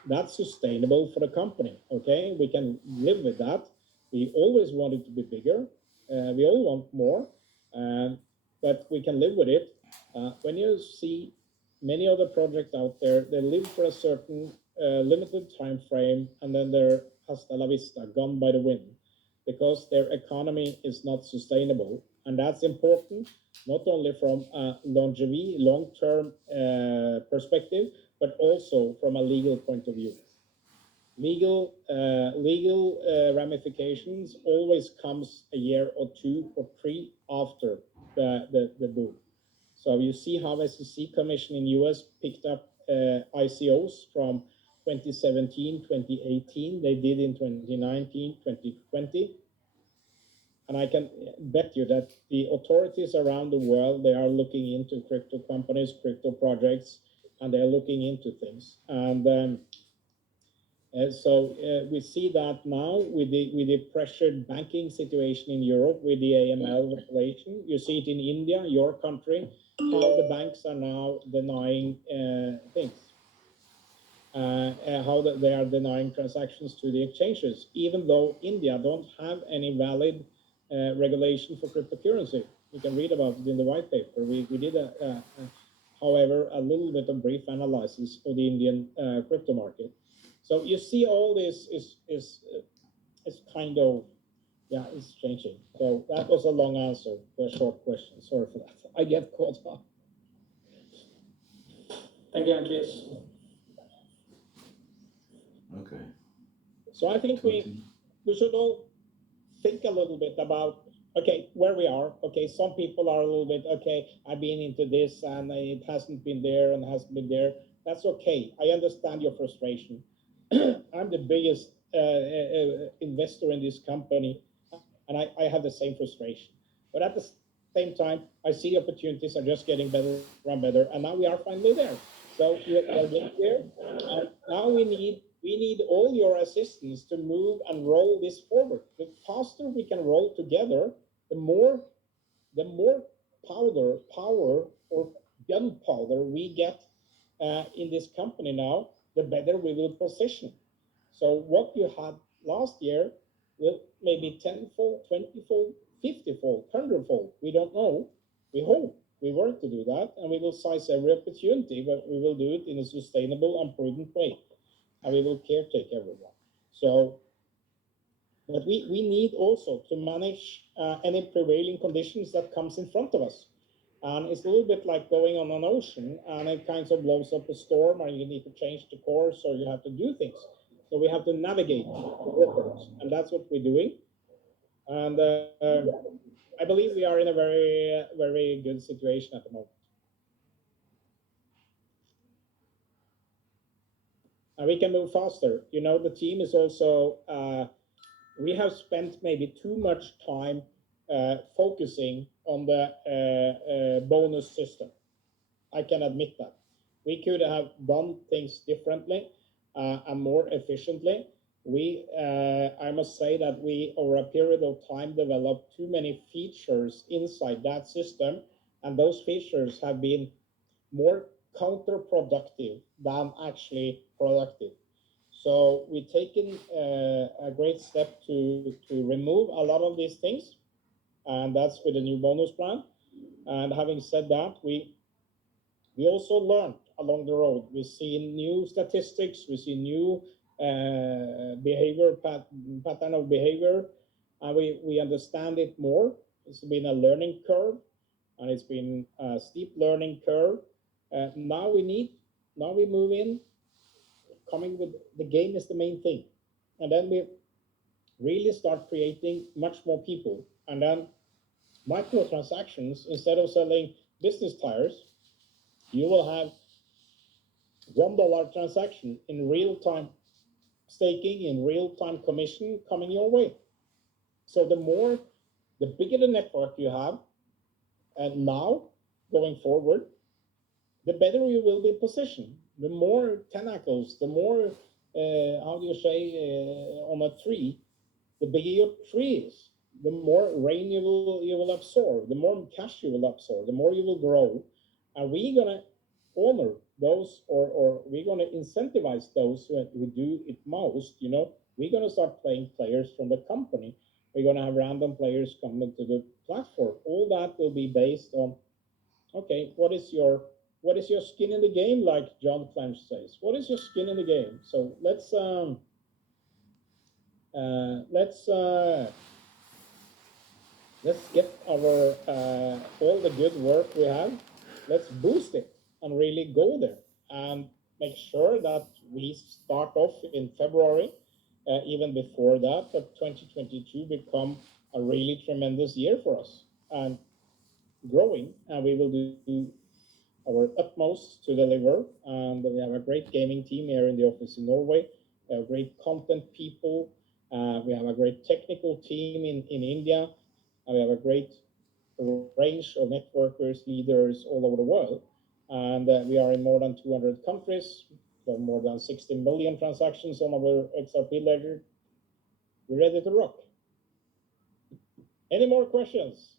That's sustainable for the company. Okay, we can live with that. We always want it to be bigger. We all want more, but we can live with it. When you see many other projects out there, they live for a certain limited time frame, and then they're hasta la vista, gone by the wind, because their economy is not sustainable. And that's important, not only from a longevity, long-term perspective, but also from a legal point of view. Legal ramifications always comes a year or 2 or 3 after the boom. So you see how SEC Commission in US picked up ICOs from 2017, 2018. They did in 2019, 2020. And I can bet you that the authorities around the world, they are looking into crypto companies, crypto projects, and they're looking into things. And so we see that now with the pressured banking situation in Europe, with the AML regulation. You see it in India, your country, how the banks are now denying things. How they are denying transactions to the exchanges, even though India don't have any valid regulation for cryptocurrency. You can read about it in the white paper. We did, however, a little bit of brief analysis of the Indian crypto market. So you see all this is kind of, yeah, it's changing. So that was a long answer to a short question. Sorry for that. I get caught up. Thank you, Andreas. Okay. So I think we should all think a little bit about, okay, where we are. Okay, some people are a little bit, okay, I've been into this and it hasn't been there and hasn't been there. That's okay. I understand your frustration. I'm the biggest investor in this company, and I have the same frustration. But at the same time, I see opportunities are just getting better and better, and now we are finally there. So we are getting there, and now we need all your assistance to move and roll this forward. The faster we can roll together, the more power or gunpowder we get in this company now, the better we will position. So what you had last year will maybe 10-fold, 20-fold, 50-fold, 100-fold. We don't know. We hope. We work to do that, and we will seize every opportunity, but we will do it in a sustainable and prudent way, and we will caretake everyone. So, but we need also to manage any prevailing conditions that comes in front of us. And it's a little bit like going on an ocean, and it kind of blows up a storm, and you need to change the course, or you have to do things. So we have to navigate the waters, and that's what we're doing. And I believe we are in a very, very good situation at the moment. And we can move faster. You know, the team is also, we have spent maybe too much time focusing on the bonus system. I can admit that. We could have done things differently and more efficiently. I must say that we, over a period of time, developed too many features inside that system, and those features have been more counterproductive than actually productive. So we've taken a great step to remove a lot of these things, and that's with the new bonus plan. And having said that, we also learned along the road. We see new statistics, we see new pattern of behavior, and we understand it more. It's been a learning curve, and it's been a steep learning curve. Now we move in, coming with the game is the main thing. And then we really start creating much more people. And then microtransactions, instead of selling business tires, you will have $1 transaction in real time staking, in real time commission coming your way. So the more the bigger the network you have, and now going forward, the better you will be positioned. The more tentacles, the more, how do you say, on a tree, the bigger your tree is, the more rain you will absorb, the more cash you will absorb, the more you will grow. Are we gonna honor those, or we're gonna incentivize those who do it most? You know, we're gonna start playing players from the company. We're gonna have random players coming to the platform. All that will be based on, okay, what is your skin in the game, like John Clench says? What is your skin in the game? So let's get our all the good work we have. Let's boost it and really go there and make sure that we start off in February, even before that 2022 become a really tremendous year for us and growing, and we will do our utmost to deliver. And we have a great gaming team here in the office in Norway. We have great content people. We have a great technical team in India. And we have a great range of networkers, leaders all over the world. And we are in more than 200 countries. We have more than 60 million transactions on our XRP ledger. We're ready to rock. Any more questions?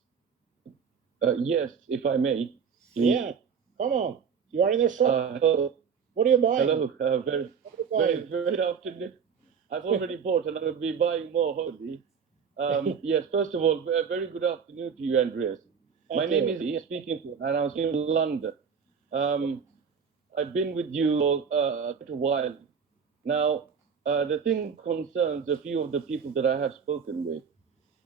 Yes, if I may. Yeah, come on. You are in a shop. What are you buying? Hello, very afternoon. I've already bought and I will be buying more, hopefully. Yes, first of all, very good afternoon to you, Andreas. My name is Ian, speaking, and I was in London. I've been with you quite a while. Now, the thing concerns a few of the people that I have spoken with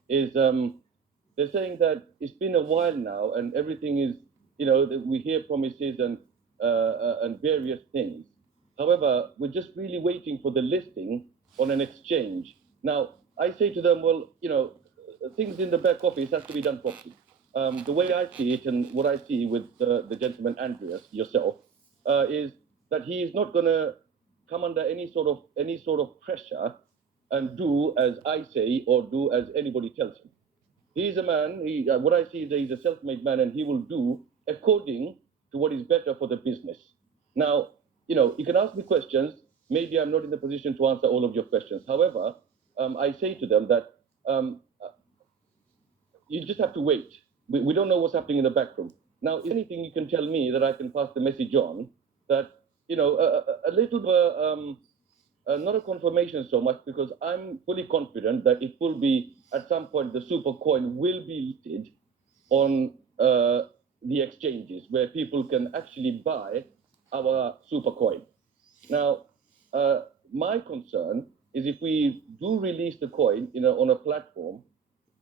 is they're saying that it's been a while now and everything is, you know, we hear promises and various things. However, we're just really waiting for the listing on an exchange. Now, I say to them, well, you know, things in the back office has to be done properly. The way I see it and what I see with the gentleman Andreas, yourself, is that he is not going to come under any sort of pressure and do as I say or do as anybody tells him. He's a man, what I see is that he's a self-made man and he will do according to what is better for the business. Now, you know, you can ask me questions. Maybe I'm not in the position to answer all of your questions. However, I say to them that you just have to wait. We don't know what's happening in the back room. Now, is anything you can tell me that I can pass the message on that, you know, a little not a confirmation so much, because I'm fully confident that it will be, at some point, the super coin will be listed on the exchanges where people can actually buy our super coin. Now, my concern is if we do release the coin on a platform,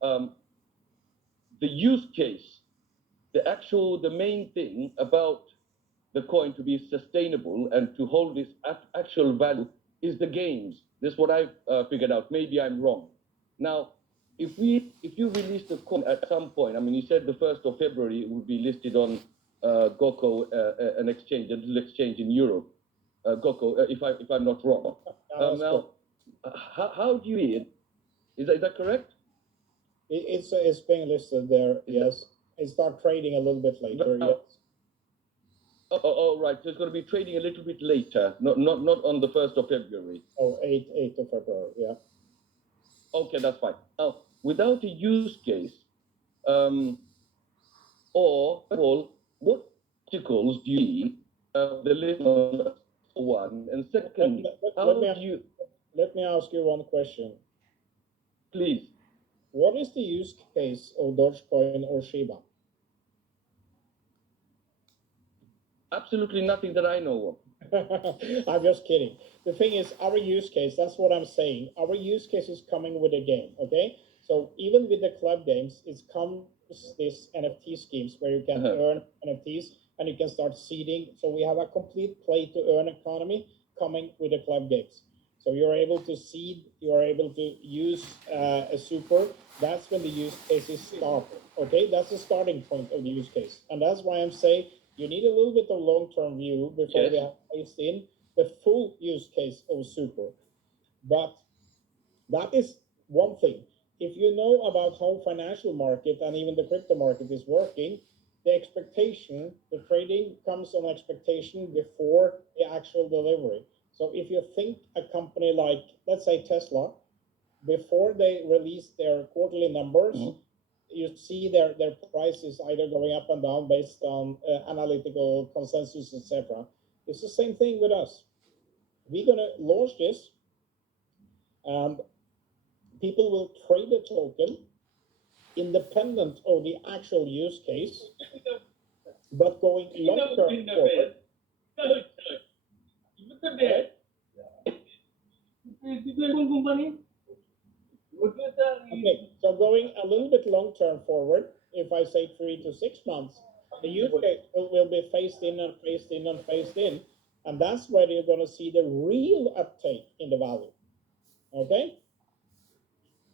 the use case, the main thing about the coin to be sustainable and to hold its actual value is the games. That's what I've figured out. Maybe I'm wrong. Now, if you release the coin at some point, I mean, you said the 1st of February it would be listed on GOCO, an exchange, a little exchange in Europe, GOCO, if I'm not wrong. Now, how do you see it? Is that correct? It's being listed there, yes. It start trading a little bit later, yes. Oh, right. So it's going to be trading a little bit later, not on the 1st of February. Oh, 8th of February, yeah. Okay, that's fine. Now, without a use case, or what articles do you see the listener one, and second, let me ask you one question. Please. What is the use case of Dogecoin or Shiba? Absolutely nothing that I know of. I'm just kidding. The thing is, our use case, that's what I'm saying. Our use case is coming with a game, okay? So even with the club games, it comes this NFT schemes where you can earn NFTs and you can start seeding. So we have a complete play to earn economy coming with the club games. So you're able to seed, you're able to use a super. That's when the use cases start, okay? That's the starting point of the use case. And that's why I'm saying you need a little bit of long-term view before we have placed in the full use case of super. But that is one thing. if you know about how financial market and even the crypto market is working, the expectation, the trading comes on expectation before the actual delivery. So if you think a company like, let's say Tesla, before they release their quarterly numbers, you see their prices either going up and down based on analytical consensus, etc. It's the same thing with us. We're going to launch this, and people will trade the token independent of the actual use case, but going long term forward. Okay, so going a little bit long term forward, if I say 3 to 6 months, the use case will be phased in and phased in and phased in, and that's where you're going to see the real uptake in the value. Okay,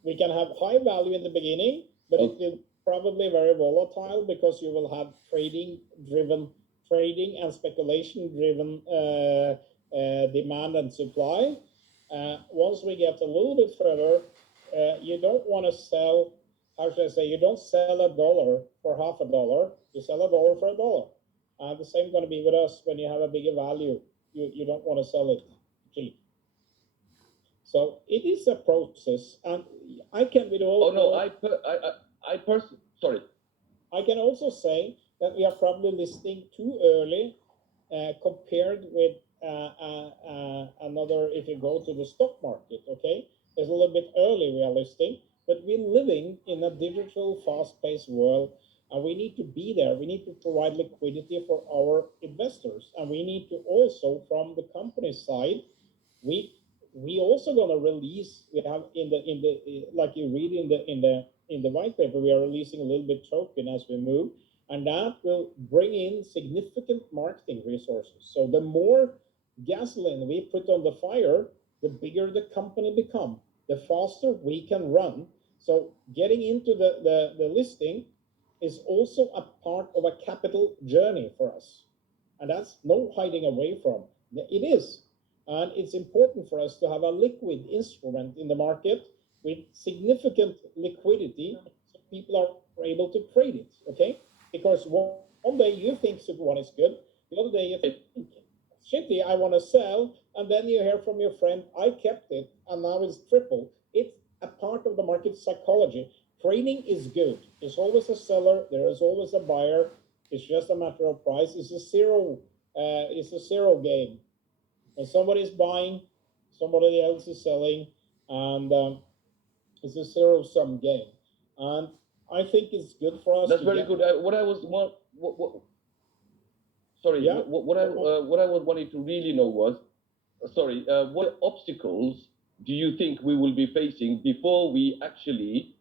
we can have high value in the beginning, but it will probably very volatile because you will have trading and speculation driven demand and supply. Once we get a little bit further, you don't want to sell, how should I say, you don't sell $1 for half $1, you sell $1 for $1. The same going to be with us when you have a bigger value. You don't want to sell it cheap. So it is a process, and I can with all. Oh no, I personally, sorry. I can also say that we are probably listing too early compared with another. If you go to the stock market, okay, it's a little bit early we are listing, but we're living in a digital, fast-paced world, and we need to be there. We need to provide liquidity for our investors, and we need to also, from the company side, we also going to release. We have in the like you read in the white paper, we are releasing a little bit token as we move, and that will bring in significant marketing resources. So the more gasoline we put on the fire, the bigger the company become, the faster we can run. So getting into the listing is also a part of a capital journey for us, and that's no hiding away from. It is. And it's important for us to have a liquid instrument in the market with significant liquidity so people are able to trade it, okay? Because one day you think Super One is good, the other day you think, shitty, I want to sell, and then you hear from your friend, I kept it, and now it's triple. It's a part of the market psychology. Trading is good. There's always a seller, there is always a buyer. It's just a matter of price. It's a zero game. When somebody's buying, somebody else is selling, and it's a zero-sum game. And I think it's good for us. That's very good. What I was sorry. Yeah? What I was wanting to really know was, what obstacles do you think we will be facing before we actually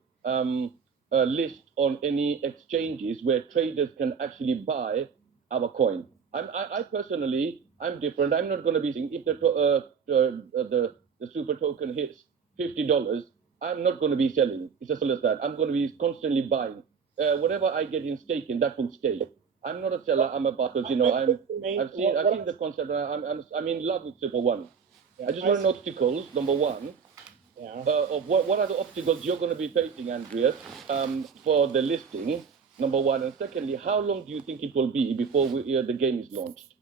list on any exchanges where traders can actually buy our coin? I personally, I'm different. I'm not going to be saying if the super token hits $50, I'm not going to be selling. It's as simple as that. I'm going to be constantly buying. Whatever I get in staking, that will stay. I'm not a seller. I'm a buyer because I've seen the concept. I'm in love with Super One. Yeah, I just want to know obstacles. Number one, of what are the obstacles you're going to be facing, Andreas, for the listing? Number one, and secondly, how long do you think it will be before the game is launched?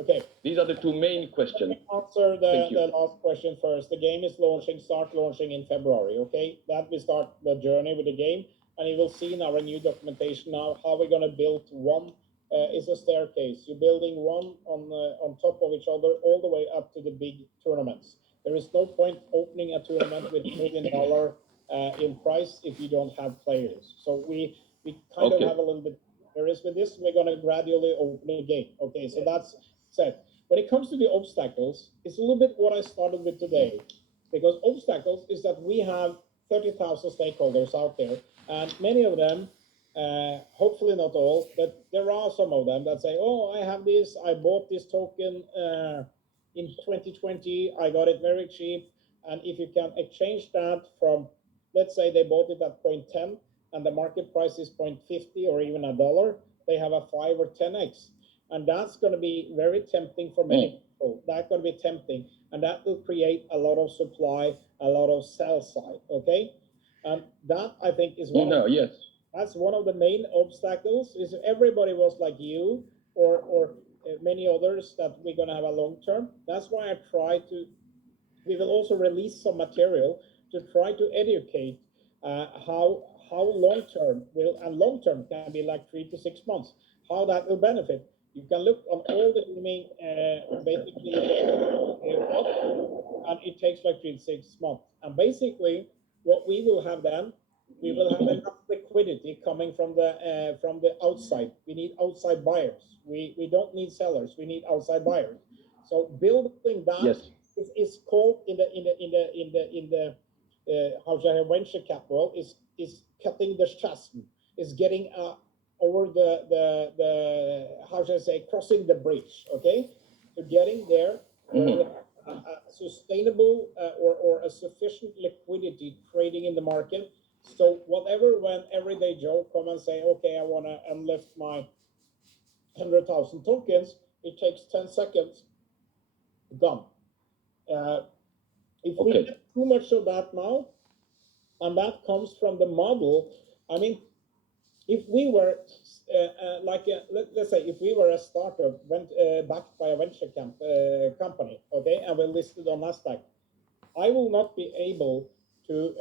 Okay. These are the two main questions. Let me answer the last question first. The game is start launching in February, okay? That we start the journey with the game, and you will see in our new documentation now how we're going to build one. It's a staircase. You're building one on top of each other all the way up to the big tournaments. There is no point opening a tournament with $1 million in price if you don't have players. So we kind of have a little bit. Whereas with this, we're going to gradually open the game. Okay, so that's set. When it comes to the obstacles, it's a little bit what I started with today, because obstacles is that we have 30,000 stakeholders out there, and many of them, hopefully not all, but there are some of them that say, oh, I have this, I bought this token in 2020, I got it very cheap, and if you can exchange that from, let's say they bought it at 0.10, and the market price is 0.50 or even $1, they have a 5 or 10x. And that's going to be very tempting for many people. That's going to be tempting. And that will create a lot of supply, a lot of sell side, okay? And that I think is Yes. that's one of the main obstacles. Is everybody was like you or many others that we're going to have a long term. That's why I try to. We will also release some material to try to educate how long term will, and long term can be like 3 to 6 months, how that will benefit. You can look on all the gaming basically and it takes like 3 to 6 months. And basically, what we will have then, we will have enough liquidity coming from the outside. We need outside buyers. We don't need sellers. We need outside buyers. So building that is called in the how should I venture capital is cutting the chasm, is getting over the how should I say, crossing the bridge. Okay, so getting there. A sustainable or a sufficient liquidity trading in the market. So whatever, when everyday Joe come and say, okay, I want to unlift my 100,000 tokens, it takes 10 seconds, done. If we get too much of that now, and that comes from the model, I mean, if we were let's say if we were a startup backed by a venture company, okay, and we're listed on Nasdaq, I will not be able to,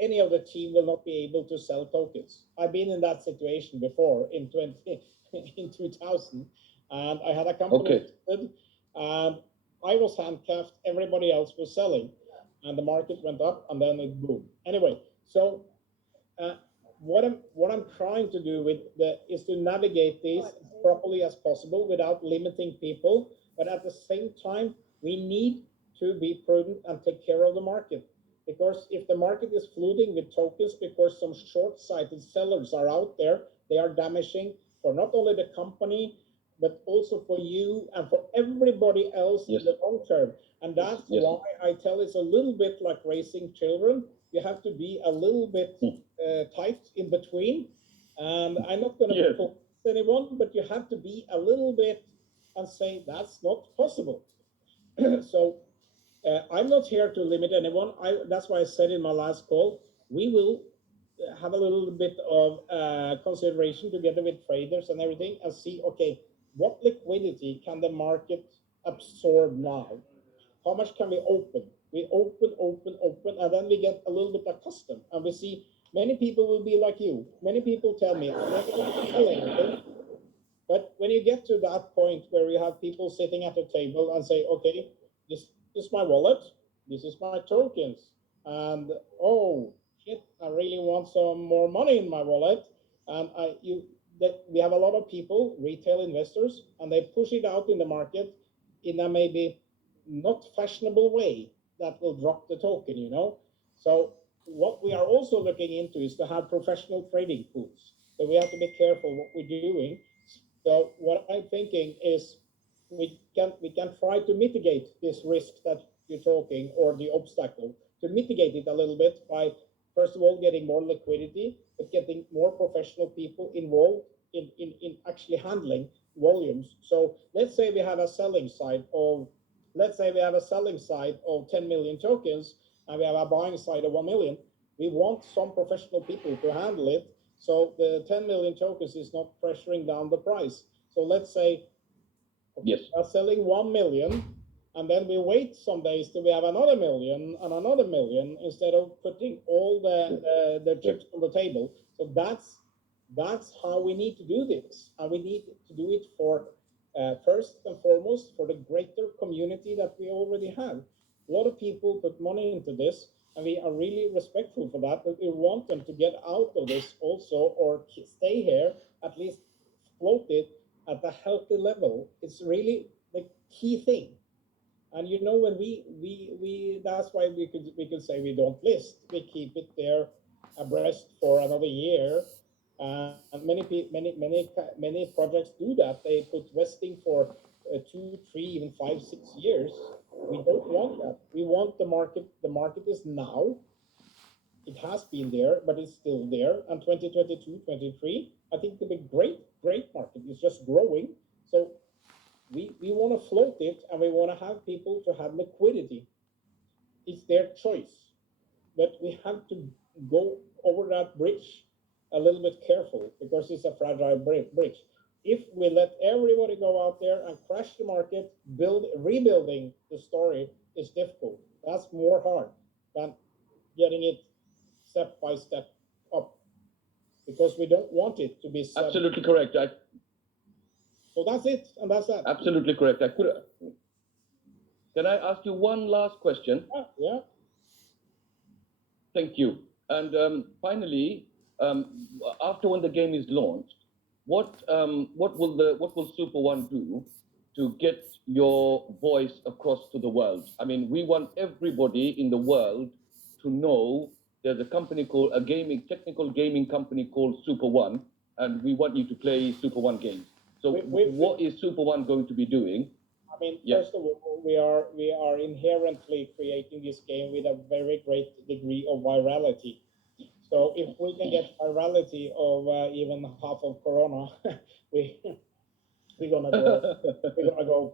any of the team will not be able to sell tokens. I've been in that situation before in 2000, and I had a company listed, and I was handcuffed, everybody else was selling, and the market went up, and then it boomed. Anyway, so what I'm trying to do is to navigate this as properly as possible without limiting people, but at the same time, we need to be prudent and take care of the market. Because if the market is flooding with tokens because some short-sighted sellers are out there, they are damaging for not only the company, but also for you and for everybody else in the long term. And that's why I tell it's a little bit like raising children. You have to be a little bit tight in between. And I'm not going to force anyone, but you have to be a little bit and say that's not possible. So I'm not here to limit anyone. That's why I said in my last call, we will have a little bit of consideration together with traders and everything and see, okay, what liquidity can the market absorb now? How much can we open? We open, and then we get a little bit accustomed, and we see many people will be like you. Many people tell me, I'm never going to sell anything. But when you get to that point where you have people sitting at a table and say, okay, this is my wallet, this is my tokens, and oh shit, I really want some more money in my wallet, and we have a lot of people, retail investors, and they push it out in the market in a maybe not fashionable way that will drop the token, you know. So what we are also looking into is to have professional trading pools. So we have to be careful what we're doing. So what I'm thinking is we can try to mitigate this risk that you're talking, or the obstacle, to mitigate it a little bit by, first of all, getting more liquidity, but getting more professional people involved in actually handling volumes. So let's say we have a selling side of 10 million tokens, and we have a buying side of 1 million. We want some professional people to handle it, so the 10 million tokens is not pressuring down the price. So let's say we are selling 1 million, and then we wait some days till we have another million and another million, instead of putting all the chips on the table. So that's how we need to do this, and we need to do it for first and foremost for the greater community that we already have. A lot of people put money into this, and we are really respectful for that, but we want them to get out of this also, or stay here, at least float it at a healthy level. It's really the key thing. And you know, when we that's why we could say we don't list. We keep it there abreast for another year. And many projects do that. They put vesting for 2, 3, even 5, 6 years. We don't want that. We want the market. The market is now. It has been there, but it's still there. And 2022, 23, I think it'll be great market. It's just growing. So we want to float it, and we want to have people to have liquidity. It's their choice, but we have to go over that bridge a little bit careful because it's a fragile bridge. If we let everybody go out there and crash the market, rebuilding the story is difficult. That's more hard than getting it step by step up, because we don't want it to be absolutely correct. So that's it, and that's that. Absolutely correct. Can I ask you one last question? Yeah. Thank you. And finally, after when the game is launched, what will Super One do to get your voice across to the world? I mean, we want everybody in the world to know there's a company called technical gaming company called Super One, and we want you to play Super One games. So what is Super One going to be doing? I mean, first of all, we are inherently creating this game with a very great degree of virality. So if we can get virality of even half of Corona, we're gonna go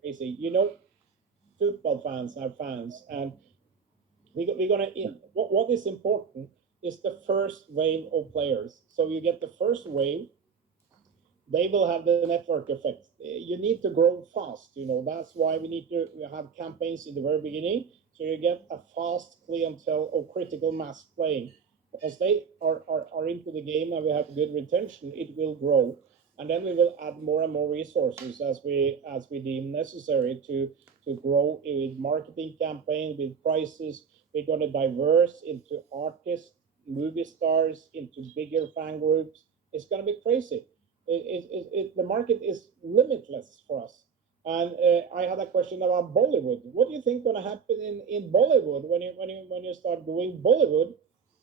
crazy. You know, football fans are fans, and we're gonna. What is important is the first wave of players. So you get the first wave, they will have the network effect. You need to grow fast, you know. That's why we need to have campaigns in the very beginning, so you get a fast clientele of critical mass playing. As they are into the game and we have good retention, it will grow. And then we will add more and more resources as we deem necessary to grow with marketing campaign, with prices. We're going to diverse into artists, movie stars, into bigger fan groups. It's going to be crazy. The market is limitless for us. And I had a question about Bollywood. What do you think going to happen in Bollywood when you start doing Bollywood?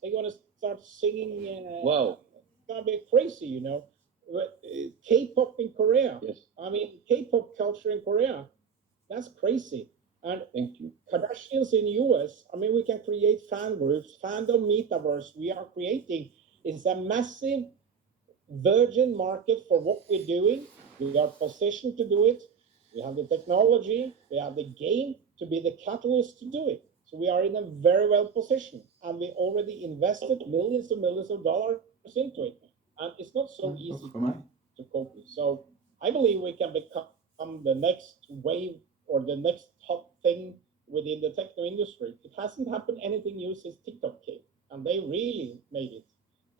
They're going to start singing. Wow. It's going to be crazy, you know. K-pop in Korea. Yes. I mean, K-pop culture in Korea. That's crazy. And thank you. Kardashians in US. I mean, we can create fan groups, fandom metaverse. We are creating. It's a massive virgin market for what we're doing. We are positioned to do it. We have the technology, we have the game to be the catalyst to do it. So we are in a very well position, and we already invested millions of dollars into it. And it's not so easy to cope with. So I believe we can become the next wave or the next top thing within the techno industry. It hasn't happened anything new since TikTok came, and they really made it.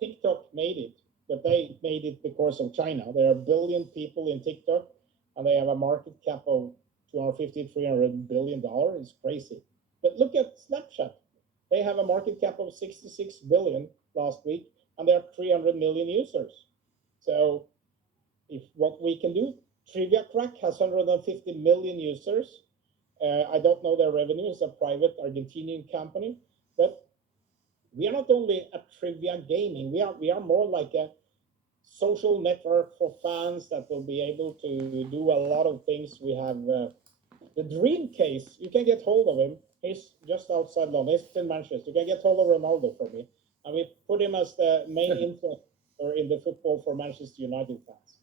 TikTok made it, but they made it because of China. There are a billion people in TikTok, and they have a market cap of $250-300 billion. It's crazy. But look at Snapchat. They have a market cap of 66 billion last week, and they have 300 million users. So if what we can do, Trivia Crack has 150 million users. I don't know their revenue. It's a private Argentinian company, but we are not only a trivia gaming. We are more like a social network for fans that will be able to do a lot of things. We have the Dream Case. You can get hold of him. He's just outside London. He's in Manchester. You can get hold of Ronaldo for me. And we put him as the main influencer in the football for Manchester United fans.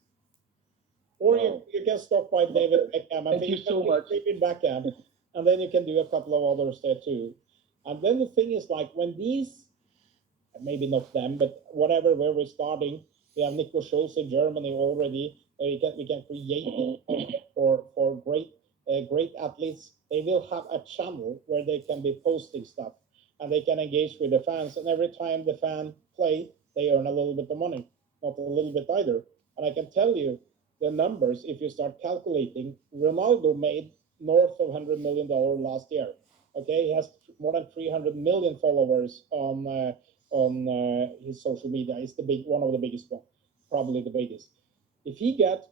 Or you can stop by David Beckham. Thank you so much. David Beckham, and then you can do a couple of others there too. And then the thing is, like, when these, maybe not them, but whatever, where we're starting, we have Nico Schulz in Germany already. We can create for great athletes. They will have a channel where they can be posting stuff, and they can engage with the fans. And every time the fan play, they earn a little bit of money, not a little bit either. And I can tell you the numbers. If you start calculating, Ronaldo made north of $100 million last year. Okay, he has more than 300 million followers on his social media. It's one of the biggest one, probably the biggest. If he get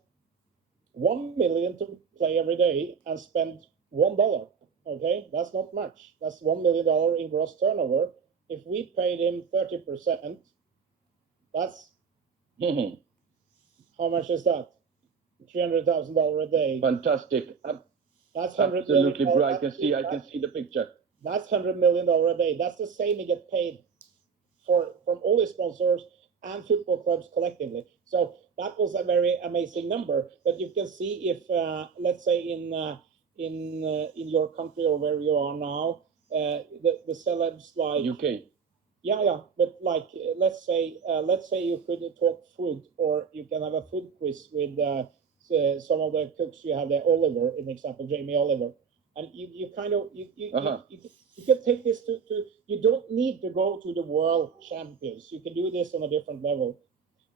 1 million to play every day and spend $1, okay, that's not much. That's $1 million in gross turnover. If we paid him 30%, that's how much is that? $300,000 a day. Fantastic. That's absolutely, bro. I can see the picture. That's $100 million a day. That's the same he get paid from all his sponsors and football clubs collectively. So that was a very amazing number. But you can see if, let's say, in your country or where you are now, the celebs like UK, Yeah, but like let's say you could talk food, or you can have a food quiz with some of the cooks. You have the Oliver, in example, Jamie Oliver, and you kind of you can take this to you don't need to go to the world champions. You can do this on a different level,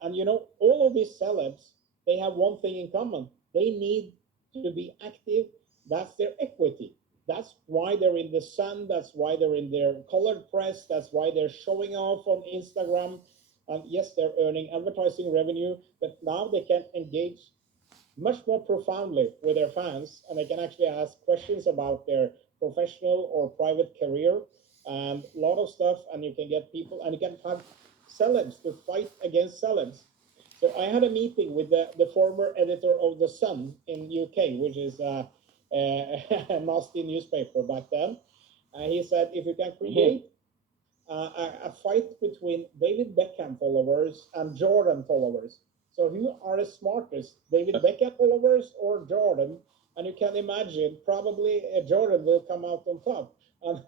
and all of these celebs, they have one thing in common: they need to be active. That's their equity. That's why they're in the sun. That's why they're in their colored press. That's why they're showing off on Instagram. And yes, they're earning advertising revenue, but now they can engage much more profoundly with their fans, and they can actually ask questions about their professional or private career and a lot of stuff. And you can get people, and you can have celebs to fight against celebs. So I had a meeting with the former editor of The Sun in UK, which is a nasty newspaper back then. And he said, if you can create a fight between David Beckham followers and Jordan followers. So who are the smartest, David Beckham followers or Jordan? And you can imagine probably Jordan will come out on top. And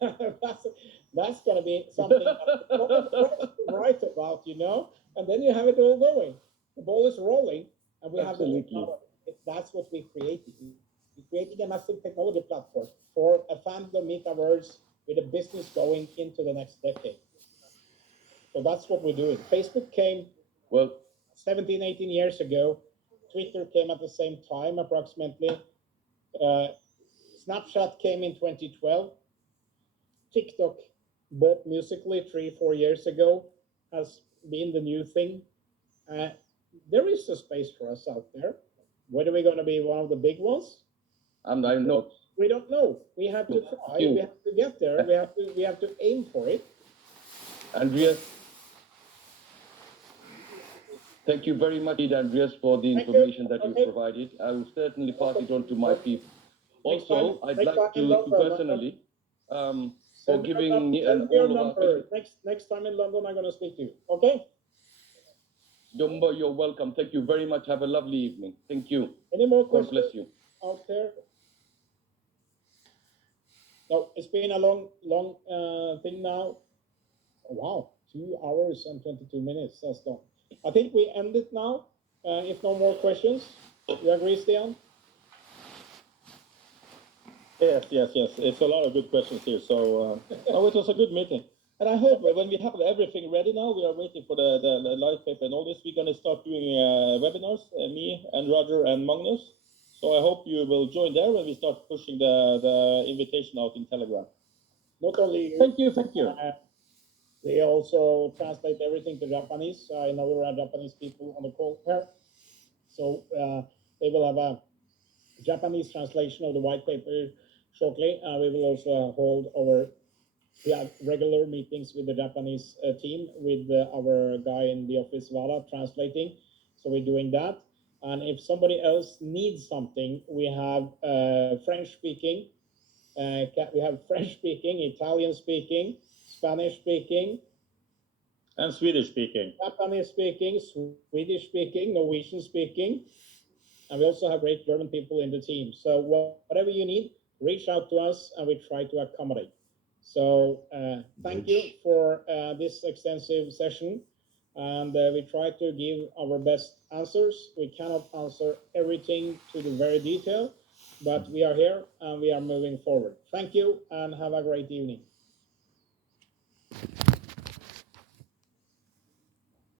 that's going to be something to write about, And then you have it all going. The ball is rolling, and we have the technology. That's what we're creating. We're creating a massive technology platform for a fandom metaverse with a business going into the next decade. So that's what we're doing. Facebook came 17, 18 years ago. Twitter came at the same time, approximately. Snapchat came in 2012. TikTok bought Musical.ly 3-4 years ago, has been the new thing. There is a space for us out there. Whether we're going to be one of the big ones? I'm not. We don't know. We have to try. We have to get there. We have to aim for it. Andreas, thank you very much, Andreas, for the information that you provided. I will certainly pass it on to my people. Also, I'd like to personally, for giving me and all of our... Next time in London, I'm going to speak to you. Okay? You're welcome. Thank you very much. Have a lovely evening. Thank you. Any more questions? God bless you. Out there? No, it's been a long thing now. Oh, wow, 2 hours and 22 minutes. That's done. I think we end it now. If no more questions, you agree, Stian? Yes. It's a lot of good questions here. So it was a good meeting. And I hope when we have everything ready now, we are waiting for the light paper and all this. We're going to start doing webinars, me and Roger and Magnus. So I hope you will join there when we start pushing the invitation out in Telegram. Not only you. Thank you. They also translate everything to Japanese. I know there are Japanese people on the call here. So they will have a Japanese translation of the white paper shortly. We will also hold we have regular meetings with the Japanese team, with our guy in the office, Vara, translating. So we're doing that. And if somebody else needs something, we have French speaking. We have French speaking, Italian speaking, Spanish speaking, and Swedish speaking, Japanese speaking, Swedish speaking, Norwegian speaking, and we also have great German people in the team. So whatever you need, reach out to us, and we try to accommodate. So thank you for this extensive session, and we try to give our best answers. We cannot answer everything to the very detail, but we are here and we are moving forward. Thank you, and have a great evening.